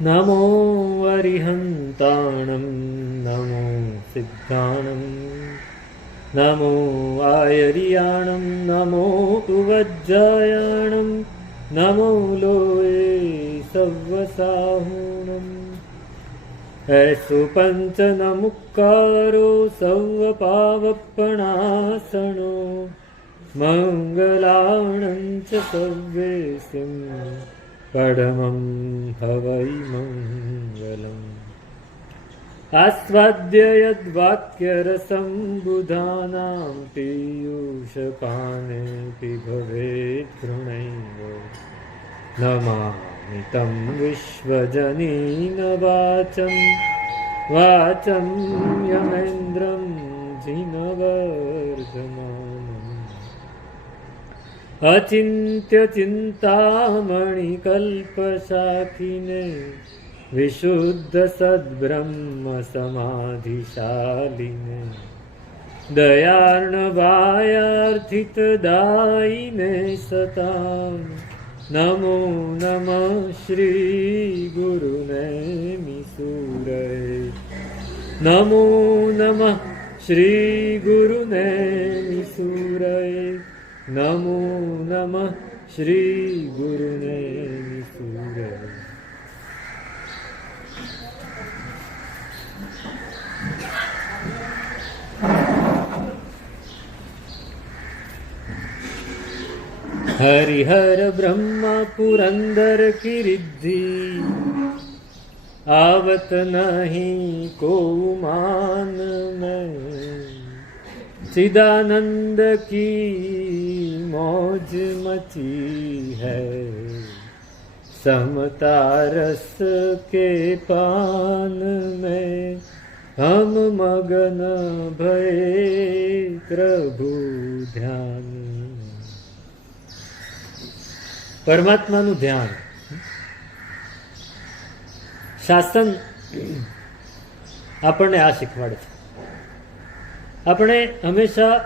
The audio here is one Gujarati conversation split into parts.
નમો અરિહંતાણં નમો સિદ્ધાણં નમો આયર્યાણં નમો ઉવજ્જાયાણં નમો લોએ સવ્વસાહુણં એસો પંચનમુક્કારો સવ્વપાવપણાસણો મંગલાણં ચ સવ્યેસિં પડમં હવૈ મંગલम् આસ્વાદ્ય યદ્વાક્યરસં બુધાનાં પીયુષપાનેऽપि ભવેत् તૃણૈવ નમામિ तं વિશ્વજનીન વાચં વાચં યમેન્દ્રં જીનવર્ધમાનम् અચિંત્ય ચિંતામણિ કલ્પશાખિને વિશુદ્ધ સદ્બ્રહ્મ સમાધિશાલિને દયાર્ણવાયાર્થિત દાયિને સતામ નમો નમઃ શ્રી ગુરુને મિસુરે નમો નમઃ શ્રી ગુરુને મિસુરે નમો નમઃ શ્રી ગુરુને મિસુરે. હરિહર બ્રહ્મા પુરંદર કી રિદ્ધિ આવત નહીં કો માન મેં चिदानंद की मौज मची है समता रस के पान में हम मगन भये प्रभु ધ્યાન. પરમાત્માનું ધ્યાન. શાસન આપણને આ શીખવાડે છે. આપણે હંમેશા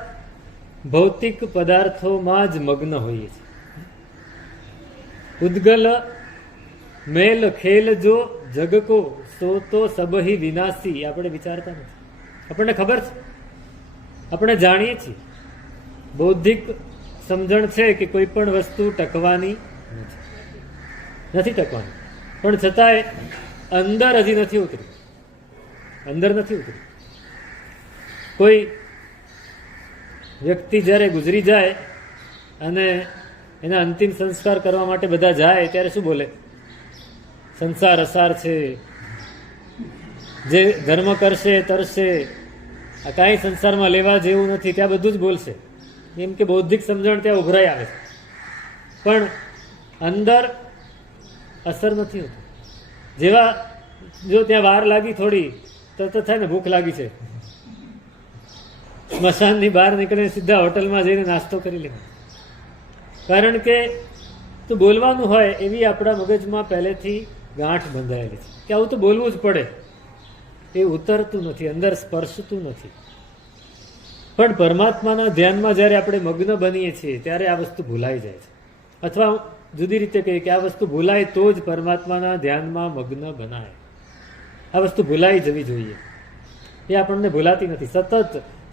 ભૌતિક પદાર્થોમાં જ મગ્ન હોઈએ છીએ. ઉદ્ગલ મેલ ખેલ જો જગ કો સો તો સબહી વિનાશી આપણે વિચારતા નથી. આપણને ખબર છે, આપણે જાણીએ છીએ, બૌદ્ધિક સમજણ છે કે કોઈ પણ વસ્તુ ટકવાની નથી ટકવાની, પણ છતાંય અંદર હજી નથી ઉતરી, અંદર નથી ઉતરી. કોઈ વ્યક્તિ જ્યારે ગુજરી જાય અને એના અંતિમ સંસ્કાર કરવા માટે બધા જાય ત્યારે શું બોલે? સંસાર અસાર છે, જે ધર્મ કરશે તરશે, આ કાંઈ સંસારમાં લેવા જેવું નથી, ત્યાં બધું જ બોલશે. એમ કે બૌદ્ધિક સમજણ ત્યાં ઉભરાઈ આવે છે, પણ અંદર અસર નથી હોતું. જેવા જો ત્યાં વાર લાગી થોડી તરત થાય ને ભૂખ લાગી છે, સ્મશાનની બહાર નીકળીને સીધા હોટલમાં જઈને નાસ્તો કરી લેવો. કારણ કે તો બોલવાનું હોય એવી આપણા મગજમાં પહેલેથી ગાંઠ બંધાયેલી છે કે આવું તો બોલવું જ પડે. એ ઉતરતું નથી, અંદર સ્પર્શતું નથી. પણ પરમાત્માના ધ્યાનમાં જ્યારે આપણે મગ્ન બનીએ છીએ ત્યારે આ વસ્તુ ભૂલાઈ જાય છે. અથવા જુદી રીતે કહીએ કે આ વસ્તુ ભૂલાય તો જ પરમાત્માના ધ્યાનમાં મગ્ન બનાય. આ વસ્તુ ભૂલાઈ જવી જોઈએ. એ આપણને ભૂલાતી નથી.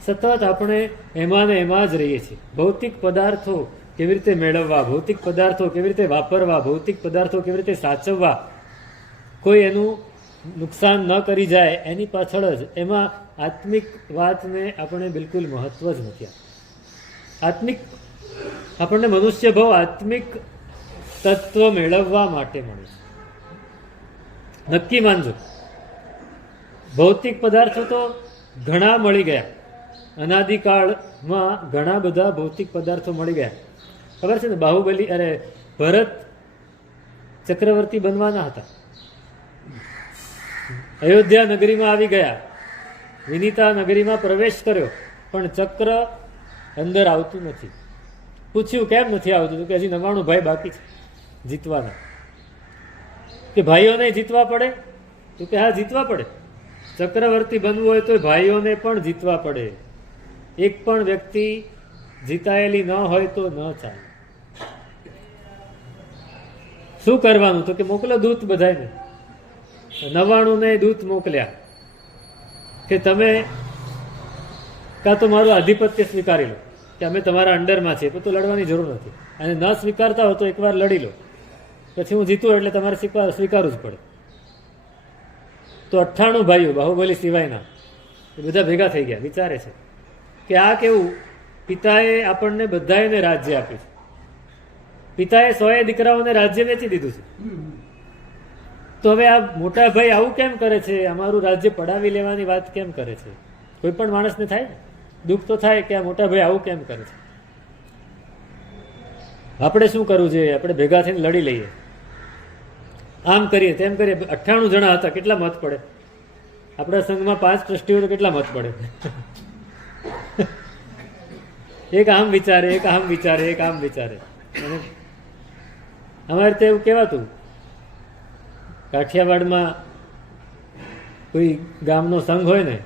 સતત આપણે એમાં ને એમાં જ રહીએ છીએ. ભૌતિક પદાર્થો કેવી રીતે મેળવવા, ભૌતિક પદાર્થો કેવી રીતે વાપરવા, ભૌતિક પદાર્થો કેવી રીતે સાચવવા, કોઈ એનું નુકસાન ન કરી જાય એની પાછળ જ એમાં આત્મિક વાતને આપણે બિલકુલ મહત્વ જ નથી. આત્મિક આપણને મનુષ્ય ભાવ આત્મિક તત્વ મેળવવા માટે મળે છે. નક્કી માનજો, ભૌતિક પદાર્થો તો ઘણા મળી ગયા. અનાદિકાળમાં ઘણા બધા ભૌતિક પદાર્થો મળી ગયા. ખબર છે ને, બાહુબલી ભરત ચક્રવર્તી બનવાના હતા, અયોધ્યા નગરીમાં આવી ગયા, વિનીતા નગરીમાં પ્રવેશ કર્યો, પણ ચક્ર અંદર આવતું નથી. પૂછ્યું કેમ નથી આવતું? કે હજી 99 ભાઈ બાકી છે જીતવાના. કે ભાઈઓને જીતવા પડે? તો કે હા, જીતવા પડે. ચક્રવર્તી બનવું હોય તો ભાઈઓને પણ જીતવા પડે. એક પણ વ્યક્તિ જીતાયેલી ન હોય તો ન ચાલે. શું કરવાનું? તો કે મોકલો દૂત બધાને. 99 દૂત મોકલ્યા કે તમે કાં તો મારું આધિપત્ય સ્વીકારી લો કે અમે તમારા અંડરમાં છીએ, તો લડવાની જરૂર નથી, અને ન સ્વીકારતા હો તો એકવાર લડી લો, પછી હું જીતું એટલે તમારે સ્વીકારવું જ પડે. તો 98 ભાઈઓ બાહુબલી સિવાયના એ બધા ભેગા થઈ ગયા, વિચારે છે કે આ કેવું, પિતાએ આપણને બધાને રાજ્ય આપ્યું છે, પિતાએ 100 દીકરાઓને રાજ્ય વેચી દીધું છે, તો હવે આ મોટા ભાઈ આવું કેમ કરે છે, અમારું રાજ્ય પડાવી લેવાની વાત કેમ કરે છે? કોઈ પણ માણસને થાય, દુઃખ તો થાય કે આ મોટા ભાઈ આવું કેમ કરે છે. આપણે શું કરવું જોઈએ? આપણે ભેગા થઈને લડી લઈએ, આમ કરીએ તેમ કરીએ. 98 જણા હતા, કેટલા મત પડે? આપણા સંઘમાં 5 ટ્રસ્ટીઓ તો કેટલા મત પડે? એક આમ વિચારે, એક આમ વિચારે, એક આમ વિચારે. અને અમારે તો એવું કહેવાતું, કાઠિયાવાડમાં કોઈ ગામનો સંઘ હોય ને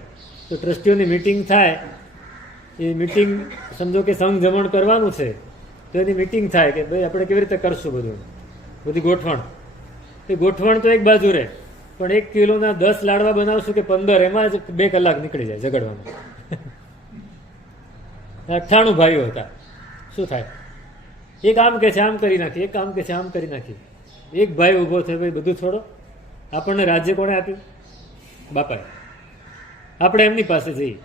તો ટ્રસ્ટીઓની મિટિંગ થાય, એ મિટિંગ સમજો કે સંઘ જમણ કરવાનું છે તો એની મિટિંગ થાય કે ભાઈ આપણે કેવી રીતે કરશું બધી ગોઠવણ. એ ગોઠવણ તો એક બાજુ રહે, પણ 1 કિલોના 10 લાડવા બનાવશું કે 15, એમાં જ 2 કલાક નીકળી જાય ઝઘડવાનું. 98 ભાઈઓ હતા, શું થાય? એક આમ કે છે આમ કરી નાખી, એક આમ કે છે આમ કરી નાખી. એક ભાઈ ઊભો થયો, ભાઈ બધું છોડો, આપણને રાજ્ય કોણે આપ્યું? બાપાએ. આપણે એમની પાસે જઈએ,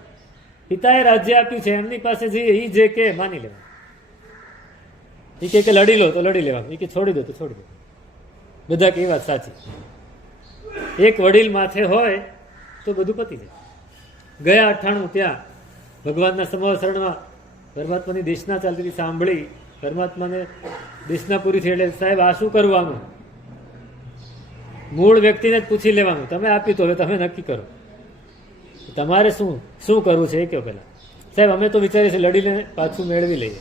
પિતાએ રાજ્ય આપ્યું છે, એમની પાસે જઈએ, એ જે કે માની લેવાનું. એ કે લડી લો તો લડી લેવાનું, એ કે છોડી દો તો છોડી દો. બધા કઈ વાત સાચી. એક વડીલ માથે હોય તો બધું પતી જાય. ગયા 98 ત્યાં ભગવાનના સમવસરણમાં પરમાત્માની દેશના ચાલતી હતી, સાંભળી, પરમાત્માને દેશના પૂરી થઈ એટલે સાહેબ આ શું કરવાનું? મૂળ વ્યક્તિને જ પૂછી લેવાનું, તમે આપ્યું તો હવે તમે નક્કી કરો તમારે શું કરવું છે એ કહો પહેલા. સાહેબ અમે તો વિચારીએ છીએ લડીને પાછું મેળવી લઈએ,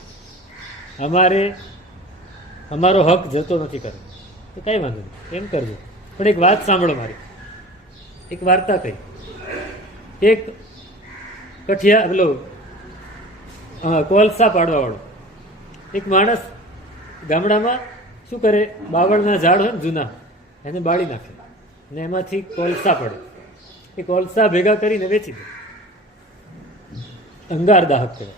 અમારો હક જતો નથી કરવો. તો કઈ વાંધો નહીં, એમ કરજો. પણ એક વાત સાંભળો મારી, એક વાર્તા કહી. એક કોલસા પાડવા વાળો એક માણસ ગામડામાં શું કરે, બાવળના ઝાડ હોય ને જૂના, એને બાળી નાખે અને એમાંથી કોલસા પડે. એ કોલસા ભેગા કરીને વેચી દે, અંગાર દાહક કહેવાય.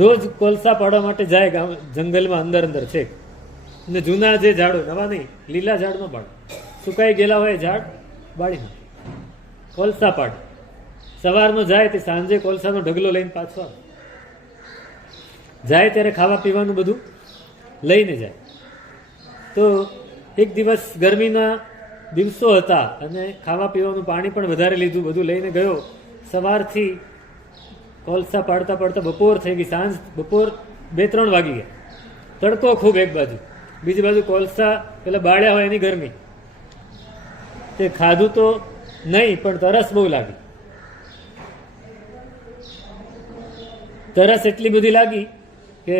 રોજ કોલસા પાડવા માટે જાય જંગલમાં અંદર છે, અને જૂના જે ઝાડો, નવા નહીં, લીલા ઝાડમાં બાળે, સુકાઈ ગયેલા હોય ઝાડ બાળી નાખે, કોલસા પાડે. સવારમાં જાય તે સાંજે કોલસાનો ઢગલો લઈને પાછો આવે. જાય ત્યારે ખાવા પીવાનું બધું લઈને જાય. તો એક દિવસ ગરમીના દિવસો હતા અને ખાવા પીવાનું પાણી પણ વધારે લીધું, બધું લઈને ગયો. સવારથી કોલસા પાડતા પાડતા બપોર થઈ ગઈ, બપોર 2-3 વાગી ગયા. તડકો ખૂબ એક બાજુ, બીજી બાજુ કોલસા પેલા બાળ્યા હોય એની ગરમી. તે ખાધું તો નહીં, પણ તરસ બહુ લાગી. તરસ એટલી બધી લાગી કે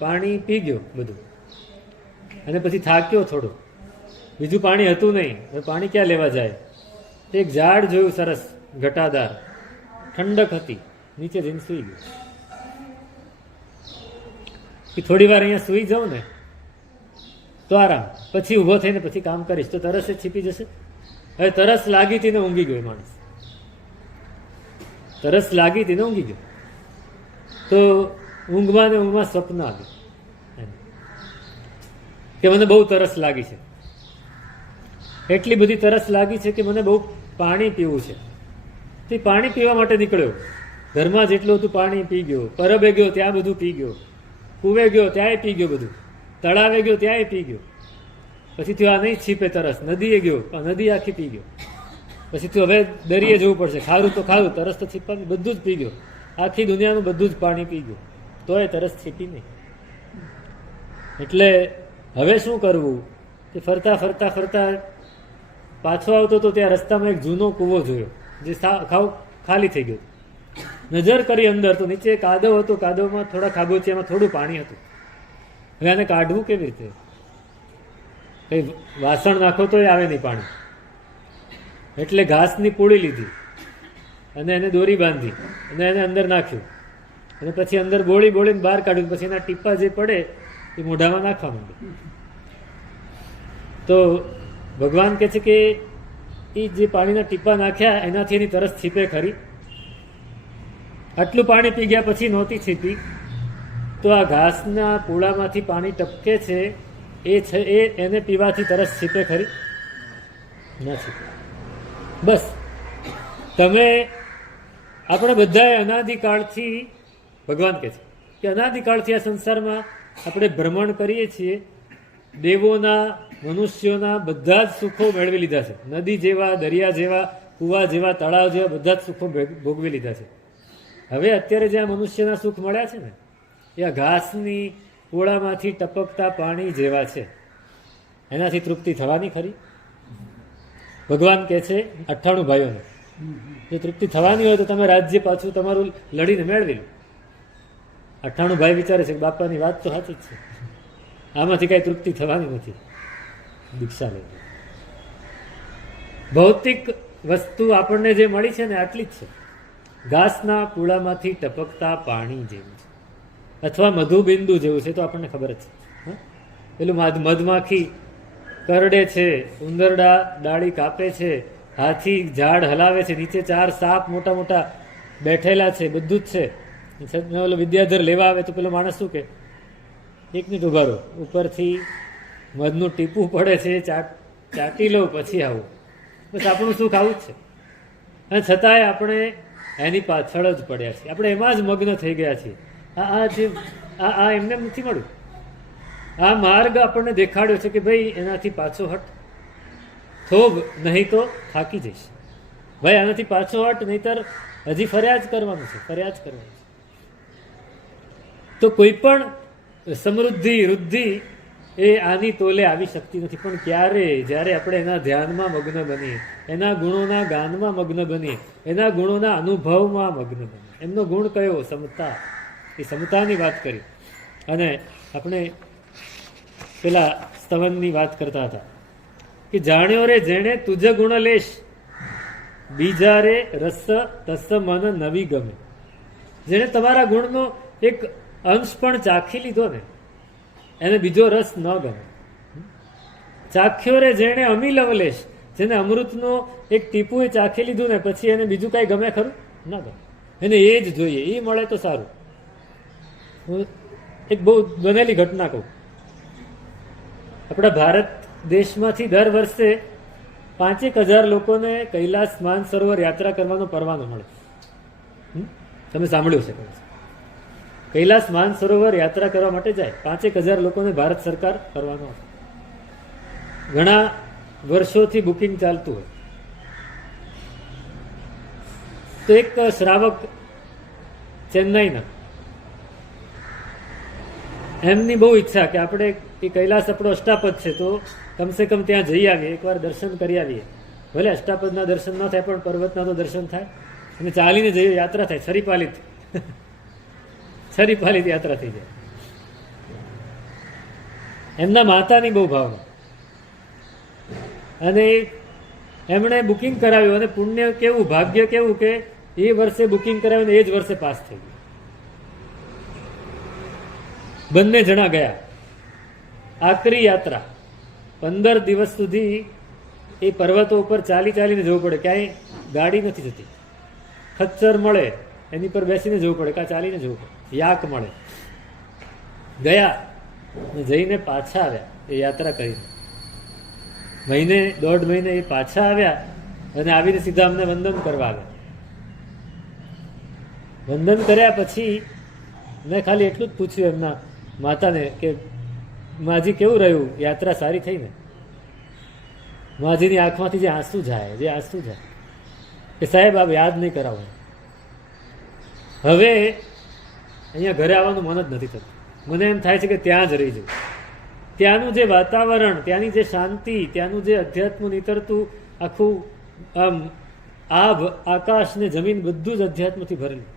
પાણી પી ગયો બધું, અને પછી થાક્યો થોડો. બીજું પાણી હતું નહીં, હવે પાણી ક્યાં લેવા જાય? એક ઝાડ જોયું સરસ ઘટાદાર, ઠંડક હતી, નીચે જઈને સૂઈ ગયો. થોડી વાર અહીંયા સૂઈ જાઉં ને તો આરામ, પછી ઊભો થઈને પછી કામ કરીશ તો તરસ જ છીપી જશે. હવે તરસ લાગી હતી ને ઊંઘી ગયો માણસ, તરસ લાગી હતી ને ઊંઘી ગયો. તો ઊંઘમાં ને ઊંઘમાં સ્વપ્ન આવ્યું કે મને બહુ તરસ લાગી છે, એટલી બધી તરસ લાગી છે કે મને બહુ પાણી પીવું છે. તે પાણી પીવા માટે નીકળ્યો, ઘરમાં જેટલું હતું પાણી પી ગયો, પરબે ગયો ત્યાં બધું પી ગયો, કૂવે ગયો ત્યાંય પી ગયો બધું, તળાવે ગયો ત્યાંય પી ગયો. પછી તું આ નહીં છીપે તરસ, નદીએ ગયો, નદી આખી પી ગયો. પછી તું હવે દરિયે જવું પડશે, ખારું તો ખારું, તરસ તો છીપવાની, બધું જ પી ગયો, આખી દુનિયાનું બધું જ પાણી પી ગયું, તોય તરસ છીપી નહીં. એટલે હવે શું કરવું? તે ફરતા ફરતા ફરતા પાછો આવતો તો ત્યાં રસ્તામાં એક જૂનો કૂવો જોયો, જે ખાલી થઈ ગયો. નજર કરી અંદર તો નીચે કાદવ હતો, કાદવમાં થોડા ખાબોચિયામાં થોડું પાણી હતું. હવે આને કાઢવું કેવી રીતે? કઈ વાસણ નાખો તોય આવે નહીં પાણી. એટલે ઘાસની પૂળી લીધી અને એને દોરી બાંધી અને એને અંદર નાખ્યું, અને પછી અંદર બોળીને બહાર કાઢ્યું. પછી એના ટીપા જે પડે એ મોઢામાં નાખવા માંડ્યું. તો ભગવાન કહે છે કે એ જે પાણીના ટીપા નાખ્યા એનાથી એની તરસ છીપે ખરી? આટલું પાણી પી ગયા પછી નહોતી છીપી, તો આ ઘાસના પૂળામાંથી પાણી ટપકે છે એ એને પીવાથી તરસ છીપે ખરી? ના છીપે. બસ તમે આપણે બધાએ અનાદિકાળથી, ભગવાન કહે છે કે અનાદિકાળથી આ સંસારમાં આપણે ભ્રમણ કરીએ છીએ. દેવોના, મનુષ્યોના બધા જ સુખો મેળવી લીધા છે. નદી જેવા, દરિયા જેવા, કુવા જેવા, તળાવ જેવા બધા જ સુખો ભોગવી લીધા છે. હવે અત્યારે જે આ મનુષ્યના સુખ મળ્યા છે ને, એ આ ઘાસની પૂળામાંથી ટપકતા પાણી જેવા છે. એનાથી તૃપ્તિ થવાની ખરી? ભગવાન કહે છે 98 ભાઈઓને, જો તૃપ્તિ થવાની હોય તો તમે રાજ્ય પાછું તમારું લડીને મેળવી લો. 98 ભાઈ વિચારે છે કે બાપાની વાત તો સાચી જ છે, આમાંથી કઈ તૃપ્તિ થવાની નથી, દીક્ષા લેવી. ભૌતિક વસ્તુ આપણને જે મળી છે ને આટલી જ છે, ઘાસના પૂળામાંથી ટપકતા પાણી જેવું છે, અથવા મધુબિંદુ જેવું છે. તો આપણને ખબર જ છે. પેલું મધમાખી કરડે છે, ઉંદરડા ડાળી કાપે છે, હાથી ઝાડ હલાવે છે, નીચે 4 સાપ મોટા મોટા બેઠેલા છે, બધું જ છે. ઓલો વિદ્યાધર લેવા આવે તો પેલો માણસ શું કે, 1 મિનિટ ઉભા રહો, ઉપરથી મધનું ટીપું પડે છે, ચાટી લઉં પછી આવું. બસ આપણું સુખ આવું જ છે. અને છતાંય આપણે એની પાછળ જ પડ્યા છીએ, આપણે એમાં જ મગ્ન થઈ ગયા છીએ. આ એમને નથી મળ્યું. આ માર્ગ આપણને દેખાડ્યો છે કે ભાઈ એનાથી પાછો હટ, થોભ નહીં તો થાકી જઈશ. ભાઈ આનાથી પાછો હટ, નહીતર હજી ફરિયાદ કરવાનું છે, ફરિયાદ કરવાનું છે. તો કોઈ પણ સમૃદ્ધિ, વૃદ્ધિ એ આની તોલે આવી શકતી નથી. પણ ક્યારે? જ્યારે આપણે એના ધ્યાનમાં મગ્ન બનીએ, એના ગુણોના ગાનમાં મગ્ન બનીએ, એના ગુણોના અનુભવમાં મગ્ન બનીએ. એમનો ગુણ કયો? સમતા. એ સમતાની વાત કરી. અને આપણે પેલા સ્તવનની વાત કરતા હતા કે જાણ્યો રે જેણે તુજ ગુણ લેશ, બીજા રે રસ તસ મન નવી ગમે. જેણે તમારા ગુણનો એક અંશ પણ ચાખી લીધો ને, એને બીજો રસ ન ગમે. ચાખ્યો રે જેણે અમી લવલેશ, જેને અમૃતનો એક ટીપું એ ચાખી લીધું ને પછી એને બીજું કાંઈ ગમે ખરું? ના ગમે. એને એ જ જોઈએ, એ મળે તો સારું. હું એક બહુ બનેલી ઘટના કહું. આપણા ભારત દેશમાંથી દર વર્ષે 5,000 લોકોને કૈલાસ માનસરોવર યાત્રા કરવાનો પરવાનો મળે. તમે સાંભળ્યું છે? કૈલાસ માનસરોવર યાત્રા કરવા માટે જાય 5,000 લોકોને ભારત સરકાર કરવાનો. ઘણા વર્ષોથી બુકિંગ ચાલતું હોય. તો એક શ્રાવક ચેન્નાઈના, એમની બહુ ઈચ્છા કે આપણે એ કૈલાસ આપણો અષ્ટાપદ છે તો કમસે કમ ત્યાં જઈ આવીએ, એકવાર દર્શન કરી આવીએ. ભલે અષ્ટાપદના દર્શન ન થાય પણ પર્વતના તો દર્શન થાય, અને ચાલીને જઈએ, યાત્રા થાય. છરીપાલિત યાત્રા થઈ જાય. એમના માતાની બહુ ભાવના, અને એમણે બુકિંગ કરાવ્યું. અને પુણ્ય કેવું, ભાગ્ય કેવું કે એ વર્ષે બુકિંગ કરાવ્યું ને એ જ વર્ષે પાસ થઈ ગયું. બંને જણા ગયા. આકરી યાત્રા, 15 દિવસ સુધી એ પર્વતો ઉપર ચાલીને જવું પડે. ક્યાંય ગાડી નથી જતી. ખચ્ચર મળે એની પર બેસીને જવું પડે, કાં ચાલીને જવું પડે. યાક મળે. ગયા ને જઈને પાછા આવ્યા એ યાત્રા કરીને. 1.5 મહિને એ પાછા આવ્યા અને આવીને સીધા અમને વંદન કરવા આવ્યા. વંદન કર્યા પછી મેં ખાલી એટલું જ પૂછ્યું એમના માતાને કે માજી કેવું રહ્યું, યાત્રા સારી થઈ ને? માજીની આંખમાંથી જે આંસુ જાય કે સાહેબ આપ યાદ નહીં કરાવો, હવે અહીંયા ઘરે આવવાનું મન જ નથી થતું. મને એમ થાય છે કે ત્યાં જ રહી જવું. ત્યાંનું જે વાતાવરણ, ત્યાંની જે શાંતિ, ત્યાંનું જે અધ્યાત્મ નીતરતું આખું આમ આભ, આકાશ ને જમીન બધું જ અધ્યાત્મથી ભરેલું.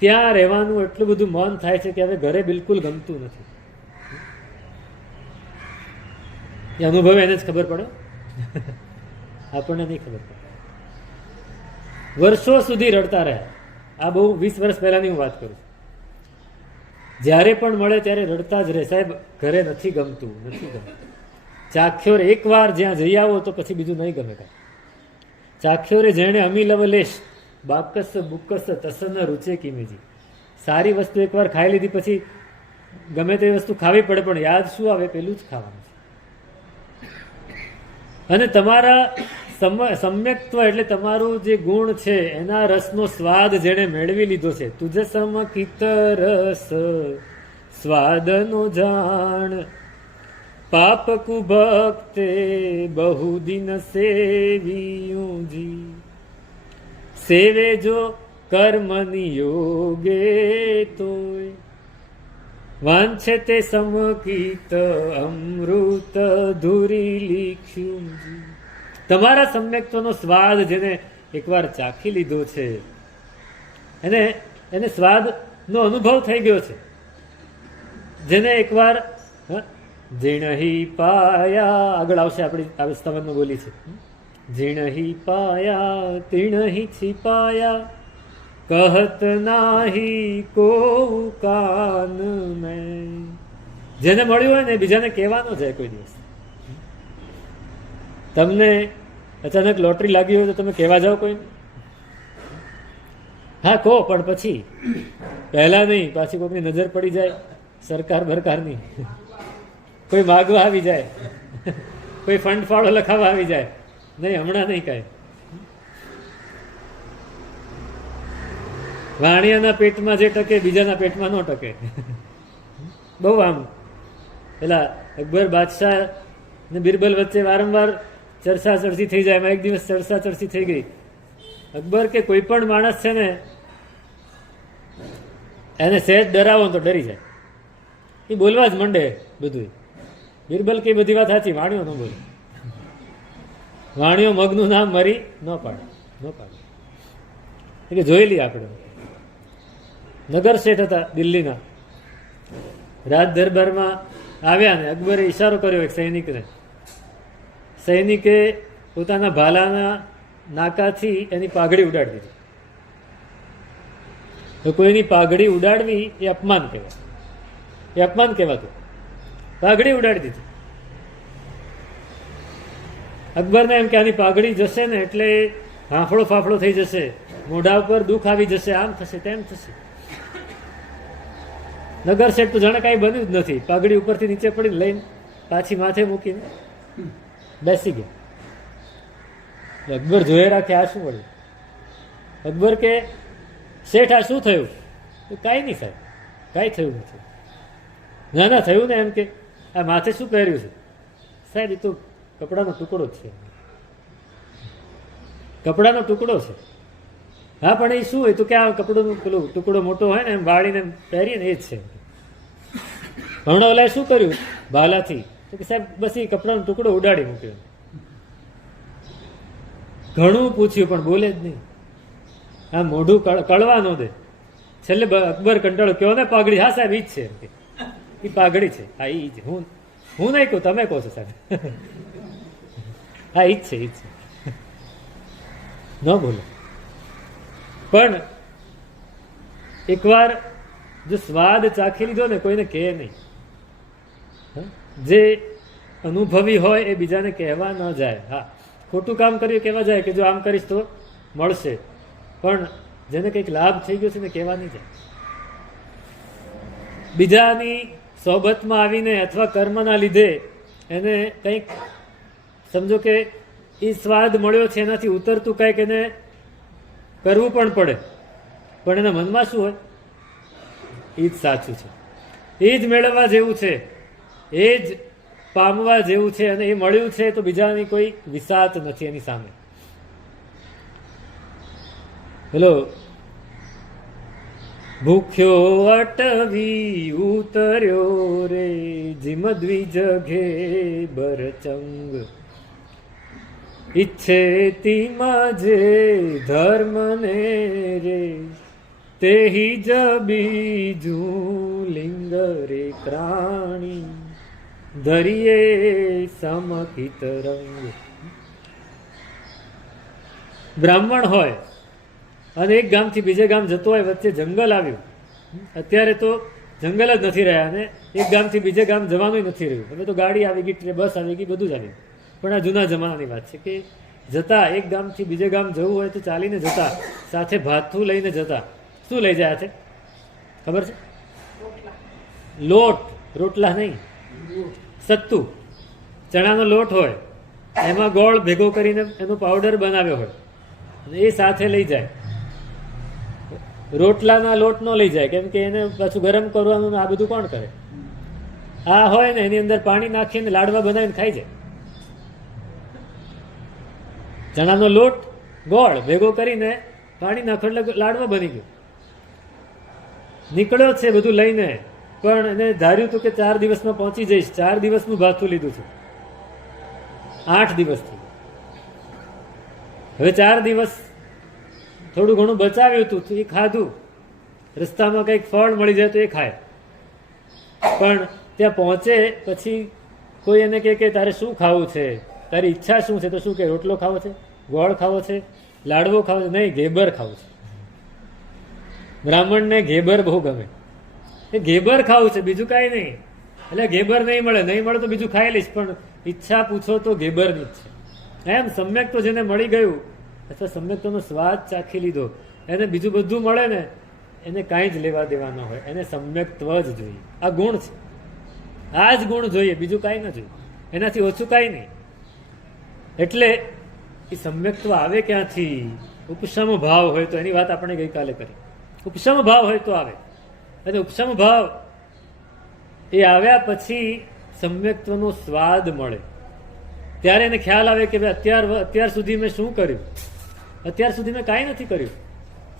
ત્યાં રહેવાનું એટલું બધું મન થાય છે કે હવે ઘરે બિલકુલ ગમતું નથી. એ અનુભવ એને જ ખબર પડે, આપણને નહીં ખબર પડે. વર્ષો સુધી રડતા રહ્યા. આ બહુ 20 વર્ષ પહેલાની હું વાત કરું છું. જ્યારે પણ મળે ત્યારે રડતા જ રહે, સાહેબ ઘરે નથી ગમતું. ચાખ્યોર એકવાર જ્યાં જઈ આવો તો પછી બીજું નહીં ગમે કાંઈ. ચાખ્યોરે જેણે અમી લવલેશ બાકસ બુકસ તસન રૂચે કિમેજી. સારી વસ્તુ એકવાર ખાઈ લીધી પછી ગમે તે વસ્તુ ખાવી પડે, પણ યાદ શું આવે? પેલું જ ખાવાનું છે. અને તમારા સમ્યક્ત્વ એટલે તમારું જે ગુણ છે એના રસનો સ્વાદ જેણે મેળવી લીધો છે. તુજ સમકિત રસ સ્વાદનો જાણ પાપ કુભક્તે બહુદિન સેવીયુજી. સેવે જો કર્મ નિયોગે તોય વાંછે તે સમકિત અમૃત ધુરી લીખ્યું. તમારા સમ્યક્ત્વનો સ્વાદ જેને એકવાર ચાખી લીધો છે એને સ્વાદનો અનુભવ થઈ ગયો છે. જેને એકવાર જીણહી પાયા, આગળ આવશે આપણી સ્તવનમાં બોલી છે, જીણહી પાયા તીણહી छिपाया કહત નાહી કો કાન મેં. જેને મળ્યું હોય ને બીજાને કહેવાનો જાય કોઈ દિવસ. તમને અચાનક લોટરી લાગી હોય તો તમે કહેવા જાઓ કોઈ? હા કહો, પણ પછી પહેલા નહીં. પાછી કોઈની નજર પડી જાય સરકાર બરકારની, કોઈ માગવા આવી જાય, કોઈ ફંડ ફાળો લખાવા આવી જાય. નહીં, હમણાં નહીં કાંઈ. વાણિયાના પેટમાં જે ટકે બીજાના પેટમાં ન ટકે. બહુ આમ પેલા અકબર બાદશાહ ને બિરબલ વચ્ચે વારંવાર ચર્ચા ચર્ચી થઈ જાય. એમાં એક દિવસ ચર્ચા ચર્ચી થઈ ગઈ. અકબર કે કોઈ પણ માણસ છે ને એને સહેજ ડરાવો તો ડરી જાય, એ બોલવા જ માંડે બધું. બિરબલ કે બધી વાત સાચી, વાણિયો ન બોલે. વાણિયો મગનું નામ મરી ન પાડે. કે જોઈ લઈએ આપણે. નગર શેઠ હતા દિલ્હીના, રાજ દરબારમાં આવ્યા ને અકબરે ઈશારો કર્યો એક સૈનિકને. સૈનિકે પોતાના ભાલાના નાકાથી એની પાઘડી ઉડાડી દીધી. તો કોઈની પાઘડી ઉડાડવી એ અપમાન કહેવાય. એ અપમાન કહેવાતું. પાઘડી ઉડાડી દીધી. અકબરને એમ કે આની પાઘડી જશે ને એટલે હાંફળો ફાફળો થઈ જશે, મોઢા ઉપર દુઃખ આવી જશે, આમ થશે તેમ થશે. નગર શેઠ તો જાણે કાંઈ બન્યું જ નથી. પાઘડી ઉપરથી નીચે પડીને લઈને પાછી માથે મૂકીને બેસી ગયા. અકબર જોયે રાખે આ શું વળ્યું. અકબર કે શેઠ આ શું થયું? કાંઈ નહીં સાહેબ, કાંઈ થયું નથી. ના ના થયું ને એમ કે આ માથે શું પહેર્યું છે? સાહેબ એ તો કપડાનો ટુકડો જ છે. કપડાનો ટુકડો છે? હા પણ એ શું હોય? તો કે આ કપડોનું પેલું ટુકડો મોટો હોય ને એમ વાળીને પહેરીએ ને એ જ છે. ભણોલાએ શું કર્યું ભાલાથી? તો કે સાહેબ બસ એ કપડાનો ટુકડો ઉડાડી મૂક્યો. ઘણું પૂછ્યું પણ બોલે જ નહીં. આ મોઢું કળવા ન દે. છેલ્લે અકબર કંટાળો, કયો ને પાઘડી? હા સાહેબ ઈ જ છે. એ પાઘડી છે. હા ઈ જ. હું નહીં કહું, તમે કહો છો સાહેબ. હા ઈ જ છે, ઈ જ છે. ન બોલો. પણ એકવાર જો સ્વાદ ચાખી લીધો ને કોઈને કહે નહીં. જે અનુભવી હોય એ બીજાને કહેવા ન જાય. હા ખોટું કામ કર્યું કહેવા જાય કે જો આમ કરીશ તો મળશે, પણ જેને કંઈક લાભ થઈ ગયો છે ને કહેવા નહીં જાય. બીજાની સોબતમાં આવીને અથવા કર્મના લીધે એને કંઈક સમજો કે એ સ્વાદ મળ્યો છે એનાથી ઉતરતું કંઈક એને કરવું પણ પડે, પણ એના મનમાં શું હોય? એ જ સાચું છે, એ જ મેળવવા જેવું છે, એ જ પામવા જેવું છે. અને એ મળ્યું છે તો બીજાની કોઈ વિસાત નથી એની સામે. હેલો, ભૂખ્યો અટવી ઉતર્યો રે જીમ દ્વિજઘે બરચંગ ઈચ્છે તીમાં જે ધર્મને રે તેહી જ બીજું લિંગ રે પ્રાણી ધરીએ સમકિત રંગ. બ્રાહ્મણ હોય અને એક ગામથી બીજે ગામ જતો હોય, વચ્ચે જંગલ આવ્યું. અત્યારે તો જંગલ જ નથી રહ્યા અને એક ગામથી બીજે ગામ જવાનું નથી રહ્યું. હવે તો ગાડી આવી ગઈ, બસ આવી ગઈ, બધું જ આવી ગયું. પણ આ જૂના જમાનાની વાત છે કે જતા એક ગામથી બીજે ગામ જવું હોય તો ચાલીને જતા, સાથે ભાથું લઈને જતા. શું લઈ જાય છે ખબર છે? લોટ, રોટલા નહીં, સત્તુ, ચણાનો લોટ હોય, એમાં ગોળ ભેગો કરીને એનો પાવડર બનાવ્યો હોય અને એ સાથે લઈ જાય. રોટલાના લોટ ન લઈ જાય, કેમ કે એને પાછું ગરમ કરવાનું આ બધું કોણ કરે? આ હોય ને એની અંદર પાણી નાખીને લાડવા બનાવીને ખાઈ જાય. ચણાનો લોટ ગોળ ભેગો કરીને પાણી નાખો એટલે લાડવા બની ગયો. નીકળ્યો છે બધું લઈને, પણ એને ધાર્યું હતું કે 4 દિવસમાં પહોંચી જઈશ. 4 દિવસનું ભાથું લીધું છે, 8 દિવસથી. હવે 4 દિવસ થોડું ઘણું બચાવ્યું હતું એ ખાધું. રસ્તામાં કંઈક ફળ મળી જાય તો એ ખાય. પણ ત્યાં પહોંચે પછી કોઈ એને કહે કે તારે શું ખાવું છે, તારી ઈચ્છા શું છે? તો શું કે રોટલો ખાવો છે, ગોળ ખાવો છે, લાડવો ખાવો છે? નહીં, ઘેબર ખાવું છે. બ્રાહ્મણને ઘેબર બહુ ગમે. એ ઘેબર ખાવું છે, બીજું કાંઈ નહીં. એટલે ઘેબર નહીં મળે તો બીજું ખાઈ લઈશ, પણ ઈચ્છા પૂછો તો ઘેબરની જ છે. એમ સમ્યક તો જેને મળી ગયું અથવા સમ્યક્તોનો સ્વાદ ચાખી લીધો, એને બીજું બધું મળે ને એને કાંઈ જ લેવા દેવા ન હોય. એને સમ્યક્ત્વ જ જોઈએ. આ ગુણ છે, આ જ ગુણ જોઈએ, બીજું કાંઈ ન જોઈએ, એનાથી ઓછું કાંઈ નહીં. એટલે એ સમ્યક્ત્વ આવે ક્યાંથી? ઉપશમ ભાવ હોય તો, એની વાત આપણે ગઈકાલે કરી. ઉપશમ ભાવ હોય તો આવે. અને ઉપશમ ભાવ એ આવ્યા પછી સમ્યક્ત્વનો સ્વાદ મળે. ત્યારે એને ખ્યાલ આવે કે ભાઈ અત્યાર સુધી મેં શું કર્યું? અત્યાર સુધી મેં કાંઈ નથી કર્યું.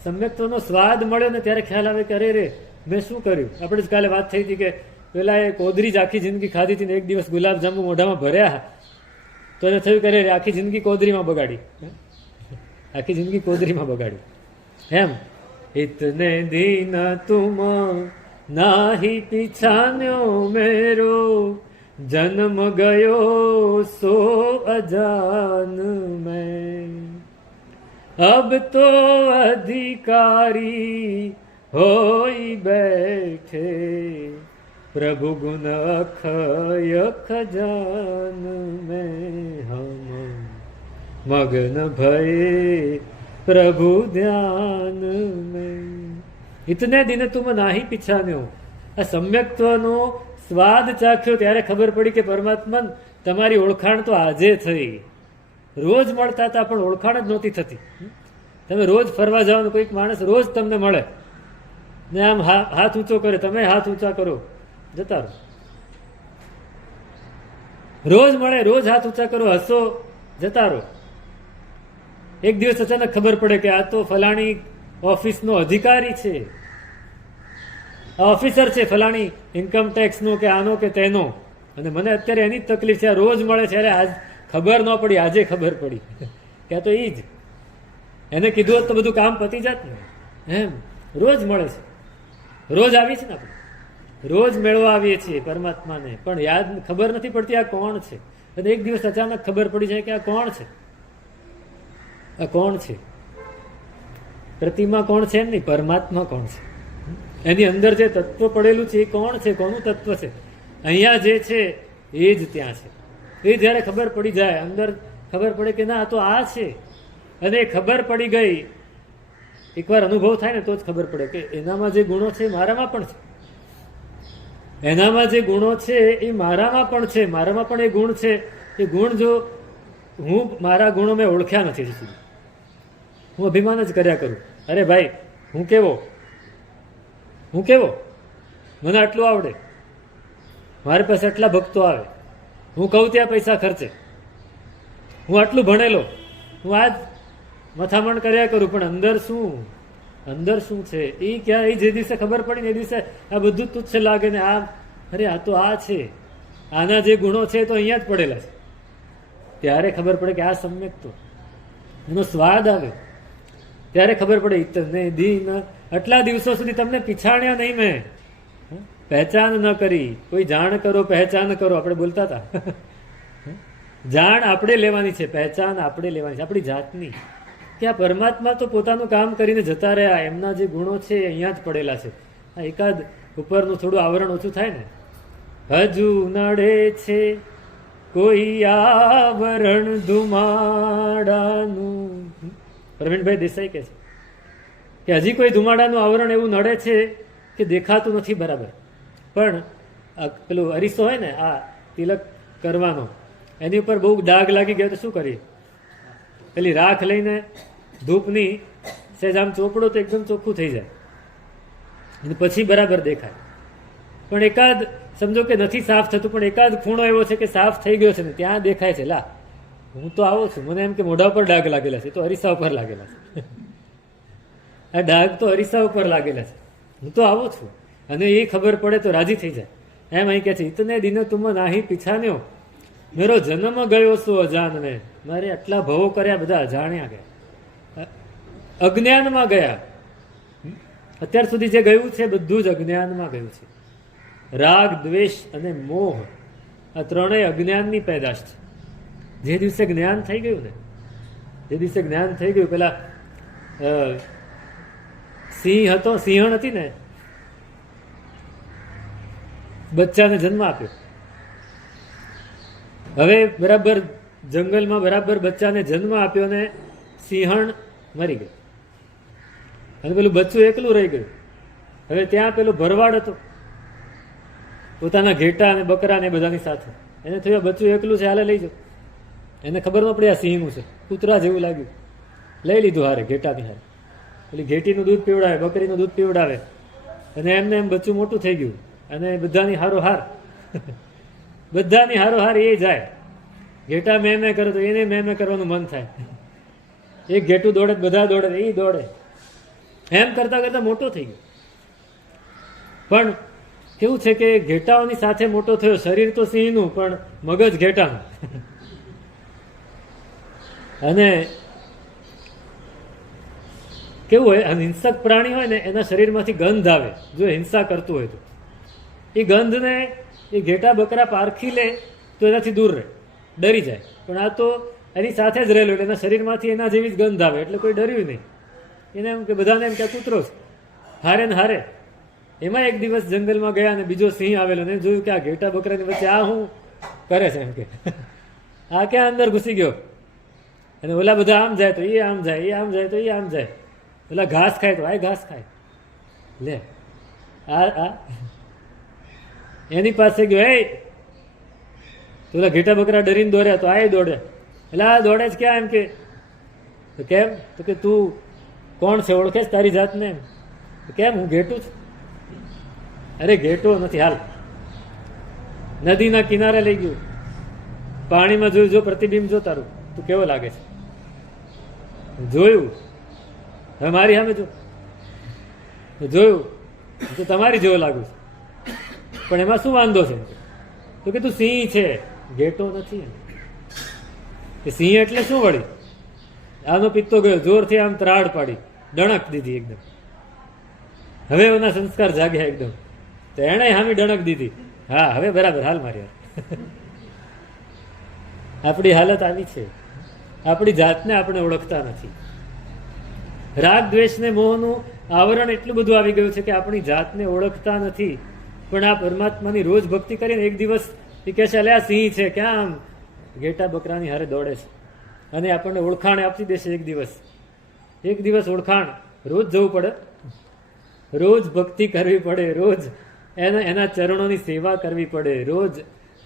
સમ્યક્ત્વનો સ્વાદ મળ્યો ને ત્યારે ખ્યાલ આવે કે અરે રે મેં શું કર્યું. આપણે જ કાલે વાત થઈ હતી કે પેલા એ કોદરી જ આખી જિંદગી ખાધી હતી ને એક દિવસ ગુલાબજાંબુ મોઢામાં ભર્યા તો એને થયું કે અરે આખી જિંદગી કોદરીમાં બગાડી, આખી જિંદગી કોદરીમાં બગાડી. એમ ઇતને દીન તુમ નાહી પીછાન્યો મેરો, જન્મ ગયો સો અજાન મેં, અબ તો અધિકારી હોઈ બેઠે, પ્રભુ ગુણ અખય ખજાન મેં, હમ મગન ભયે પ્રભુ ધ્યાન મેં. ઇતને દિન તુમ નાહી પીછાન્યો. આ સમ્યક્ત્વનો સ્વાદ ચાખ્યો ત્યારે ખબર પડી કે પરમાત્મા તમારી ઓળખાણ તો આજે થઈ. રોજ મળતા હતા પણ ઓળખાણ જ નહોતી થતી. તમે રોજ ફરવા જાઓ, કોઈક માણસ રોજ તમને મળે ને આમ હાથ ઊંચો કરે, તમે હાથ ઊંચા કરો, જતા રહો. રોજ મળે, રોજ હાથ ઊંચા કરો, હસો, જતા રહો. એક દિવસ અચાનક ખબર પડે કે આ તો ફલાણી ઓફિસનો અધિકારી છે, આ ઓફિસર છે ફલાણી ઇન્કમ ટેક્સનો કે આનો કે તેનો, અને મને અત્યારે એની જ તકલીફ છે. રોજ મળે છે, અરે આજ ખબર ન પડી, આજે ખબર પડી કે આ તો એ જ. એને કીધું હોત તો બધું કામ પતી જાત ને. એમ રોજ મળે છે, રોજ આવી છે ને આપણે, રોજ મેળવા આવીએ છીએ પરમાત્માને, પણ યાદ ખબર નથી પડતી આ કોણ છે. અને એક દિવસ અચાનક ખબર પડી જાય કે આ કોણ છે, આ કોણ છે. પ્રતિમા કોણ છે એમ નહીં, પરમાત્મા કોણ છે. એની અંદર જે તત્વ પડેલું છે એ કોણ છે, કોનું તત્વ છે. અહીંયા જે છે એ જ ત્યાં છે. એ જ્યારે ખબર પડી જાય, અંદર ખબર પડે કે ના આ તો આ છે, અને ખબર પડી ગઈ, એકવાર અનુભવ થાય ને તો જ ખબર પડે કે એનામાં જે ગુણો છે મારામાં પણ છે, એનામાં જે ગુણો છે એ મારામાં પણ છે, મારામાં પણ એ ગુણ છે. એ ગુણ જો હું મારા ગુણો મેં ઓળખ્યા નથી હજી સુધી, હું અભિમાન જ કર્યા કરું. અરે ભાઈ હું કેવો, મને આટલું આવડે, મારી પાસે આટલા ભક્તો આવે, હું કહું ત્યાં પૈસા ખર્ચે, હું આટલું ભણેલો, હું આજ મથામણ કર્યા કરું, પણ અંદર શું છે એ ક્યાં? એ જે દિવસે ખબર પડી ને એ દિવસે આ બધું તુચ્છ લાગે ને આ અરે આ તો આ છે, આના જે ગુણો છે તો અહીંયા જ પડેલા છે. ત્યારે ખબર પડે કે આ સમ્યક તો એનો સ્વાદ આવે. ત્યારે ખબર પડે ઇતને દીન, આટલા દિવસો સુધી તમને પીછાણ્યા નહીં મેં, પહેચાન ન કરી. કોઈ જાણ કરો, પહેચાન કરો, આપણે બોલતા હતા. જાણ આપણે લેવાની છે, પહેચાન આપણે લેવાની છે આપણી જાતની, કે આ પરમાત્મા તો પોતાનું કામ કરીને જતા રહ્યા, એમના જે ગુણો છે અહીંયા જ પડેલા છે. આ એકાદ ઉપરનું થોડું આવરણ ઓછું થાય ને. હજુ નડે છે કોઈ આવરણ ધુમાડાનું. પ્રવીણભાઈ દેસાઈ કહે છે કે હજી કોઈ ધુમાડાનું આવરણ એવું નડે છે કે દેખાતું નથી બરાબર. પણ પેલું અરીસો હોય ને, આ તિલક કરવાનો, એની ઉપર બહુ ડાઘ લાગી ગયો તો શું કરીએ? પેલી રાખ લઈને ધૂપની સહેજ આમ ચોપડો તો એકદમ ચોખ્ખું થઈ જાય અને પછી બરાબર દેખાય. પણ એકાદ સમજો કે નથી સાફ થતું, પણ એકાદ ખૂણો એવો છે કે સાફ થઈ ગયો છે ને ત્યાં દેખાય છે, લા હું તો આવો છું, મને એમ કે મોઢા ઉપર ડાઘ લાગેલા છે, તો અરીસા ઉપર લાગેલા છે. આ ડાઘ તો અરીસા ઉપર લાગેલા છે, હું તો આવો છું. અને એ ખબર પડે તો રાજી થઈ જાય. એમ અહીં કે છે, ઇતને દિન તુમ નાહી પીછાન્યો, મેરો જન્મ ગયો શું અજાન મેં. મારે આટલા ભવો કર્યા, બધા અજાણ્યા ગયા, અજ્ઞાનમાં ગયા. અત્યાર સુધી જે ગયું છે બધું જ અજ્ઞાનમાં ગયું છે. રાગ, દ્વેષ અને મોહ આ ત્રણેય અજ્ઞાનની પેદાશ છે. જે દિવસે જ્ઞાન થઈ ગયું ને, જે દિવસે જ્ઞાન થઈ ગયું, પેલા સિંહ હતો, સિંહણ હતી ને, બચ્ચાને જન્મ આપ્યો. હવે બરાબર જંગલમાં બરાબર બચ્ચાને જન્મ આપ્યો ને સિંહણ મરી ગઈ અને પેલું બચ્ચું એકલું રહી ગયું. હવે ત્યાં પેલો ભરવાડ હતો પોતાના ઘેટા અને બકરા ને બધાની સાથે. એને થયું બચ્ચું એકલું છે, હાલે લઈ જાઓ. એને ખબર ન પડી આ સિંહનું છે, કૂતરા જેવું લાગ્યું, લઈ લીધું હારે, ઘેટાની હારે. પેલી ઘેટીનું દૂધ પીવડાવે, બકરીનું દૂધ પીવડાવે, અને એમને એમ બચ્ચું મોટું થઈ ગયું. અને બધાની હારોહાર બધાની હારોહાર એ જાય. ઘેટા મેં મેં કરે તો એને મેં મેં કરવાનું મન થાય. એક ઘેટું દોડે, બધા દોડે, એ દોડે. એમ કરતા કરતા મોટો થઈ ગયો. પણ કેવું છે કે ઘેટાઓની સાથે મોટો થયો. શરીર તો સિંહનું પણ મગજ ઘેટાનું. અને કેવું હોય, હિંસક પ્રાણી હોય ને એના શરીરમાંથી ગંધ આવે જો હિંસા કરતું હોય તો. એ ગંધને એ ઘેટા બકરા પારખી લે તો એનાથી દૂર રહે, ડરી જાય. પણ આ તો એની સાથે જ રહેલો એટલે એના શરીરમાંથી એના જેવી જ ગંધ આવે એટલે કોઈ ડર્યું નહીં. એને એમ કે બધાને એમ કે કૂતરો છે, હારે ને હારે. એમાં એક દિવસ જંગલમાં ગયા અને બીજો સિંહ આવેલો ને જોયું કે આ ઘેટા બકરાની વચ્ચે આ શું કરે છે, એમ કે આ ક્યાં અંદર ઘૂસી ગયો. અને ઓલા બધા આમ જાય તો એ આમ જાય, એ આમ જાય તો એ આમ જાય, ઓલા ઘાસ ખાય તો આ ઘાસ ખાય. લે આ એની પાસે ગયો, એ ઓલા ઘેટા બકરા ડરીને દોડ્યા તો આ દોડે. એટલે આ દોડે જ ક્યાં, એમ કે કેમ, તો કે તું કોણ છે, ઓળખે છે તારી જાતને? એમ કેમ, હું ઘેટું છું. અરે ઘેટો નથી, હાલ. નદીના કિનારે લઈ ગયું, પાણીમાં જોયું, જો પ્રતિબિંબ જો તારું, તું કેવો લાગે છે. જોયું, હવે મારી સામે જો, જોયું તો તમારી જેવો લાગુ છે. પણ એમાં શું વાંધો છે? તો કે તું સિંહ છે, ઘેટો નથી. એ સિંહ એટલે શું વળી? આનો પિત્તો ગયો, જોરથી આમ ત્રાડ પાડી, ડણક દીધી એકદમ. હવે એના સંસ્કાર જાગ્યા એકદમ. તો એણે હામી ડણક દીધી. હા, હવે બરાબર, હાલ મારી. આપણી હાલત આવી છે, આપણી જાતને આપણે ઓળખતા નથી. રાગ, દ્વેષ ને મોહનું આવરણ એટલું બધું આવી ગયું છે કે આપણી જાતને ઓળખતા નથી. પણ આ પરમાત્માની રોજ ભક્તિ કરીને એક દિવસ એ કહે છે, અલે આ સિંહ છે, ક્યાં આમ ઘેટા બકરાની હારે દોડે છે. અને આપણને ઓળખાણ આપી દેશે એક દિવસ. એક દિવસ ઓળખાણ, રોજ જવું પડે, રોજ ભક્તિ કરવી પડે, રોજ એના ચરણોની સેવા કરવી પડે, રોજ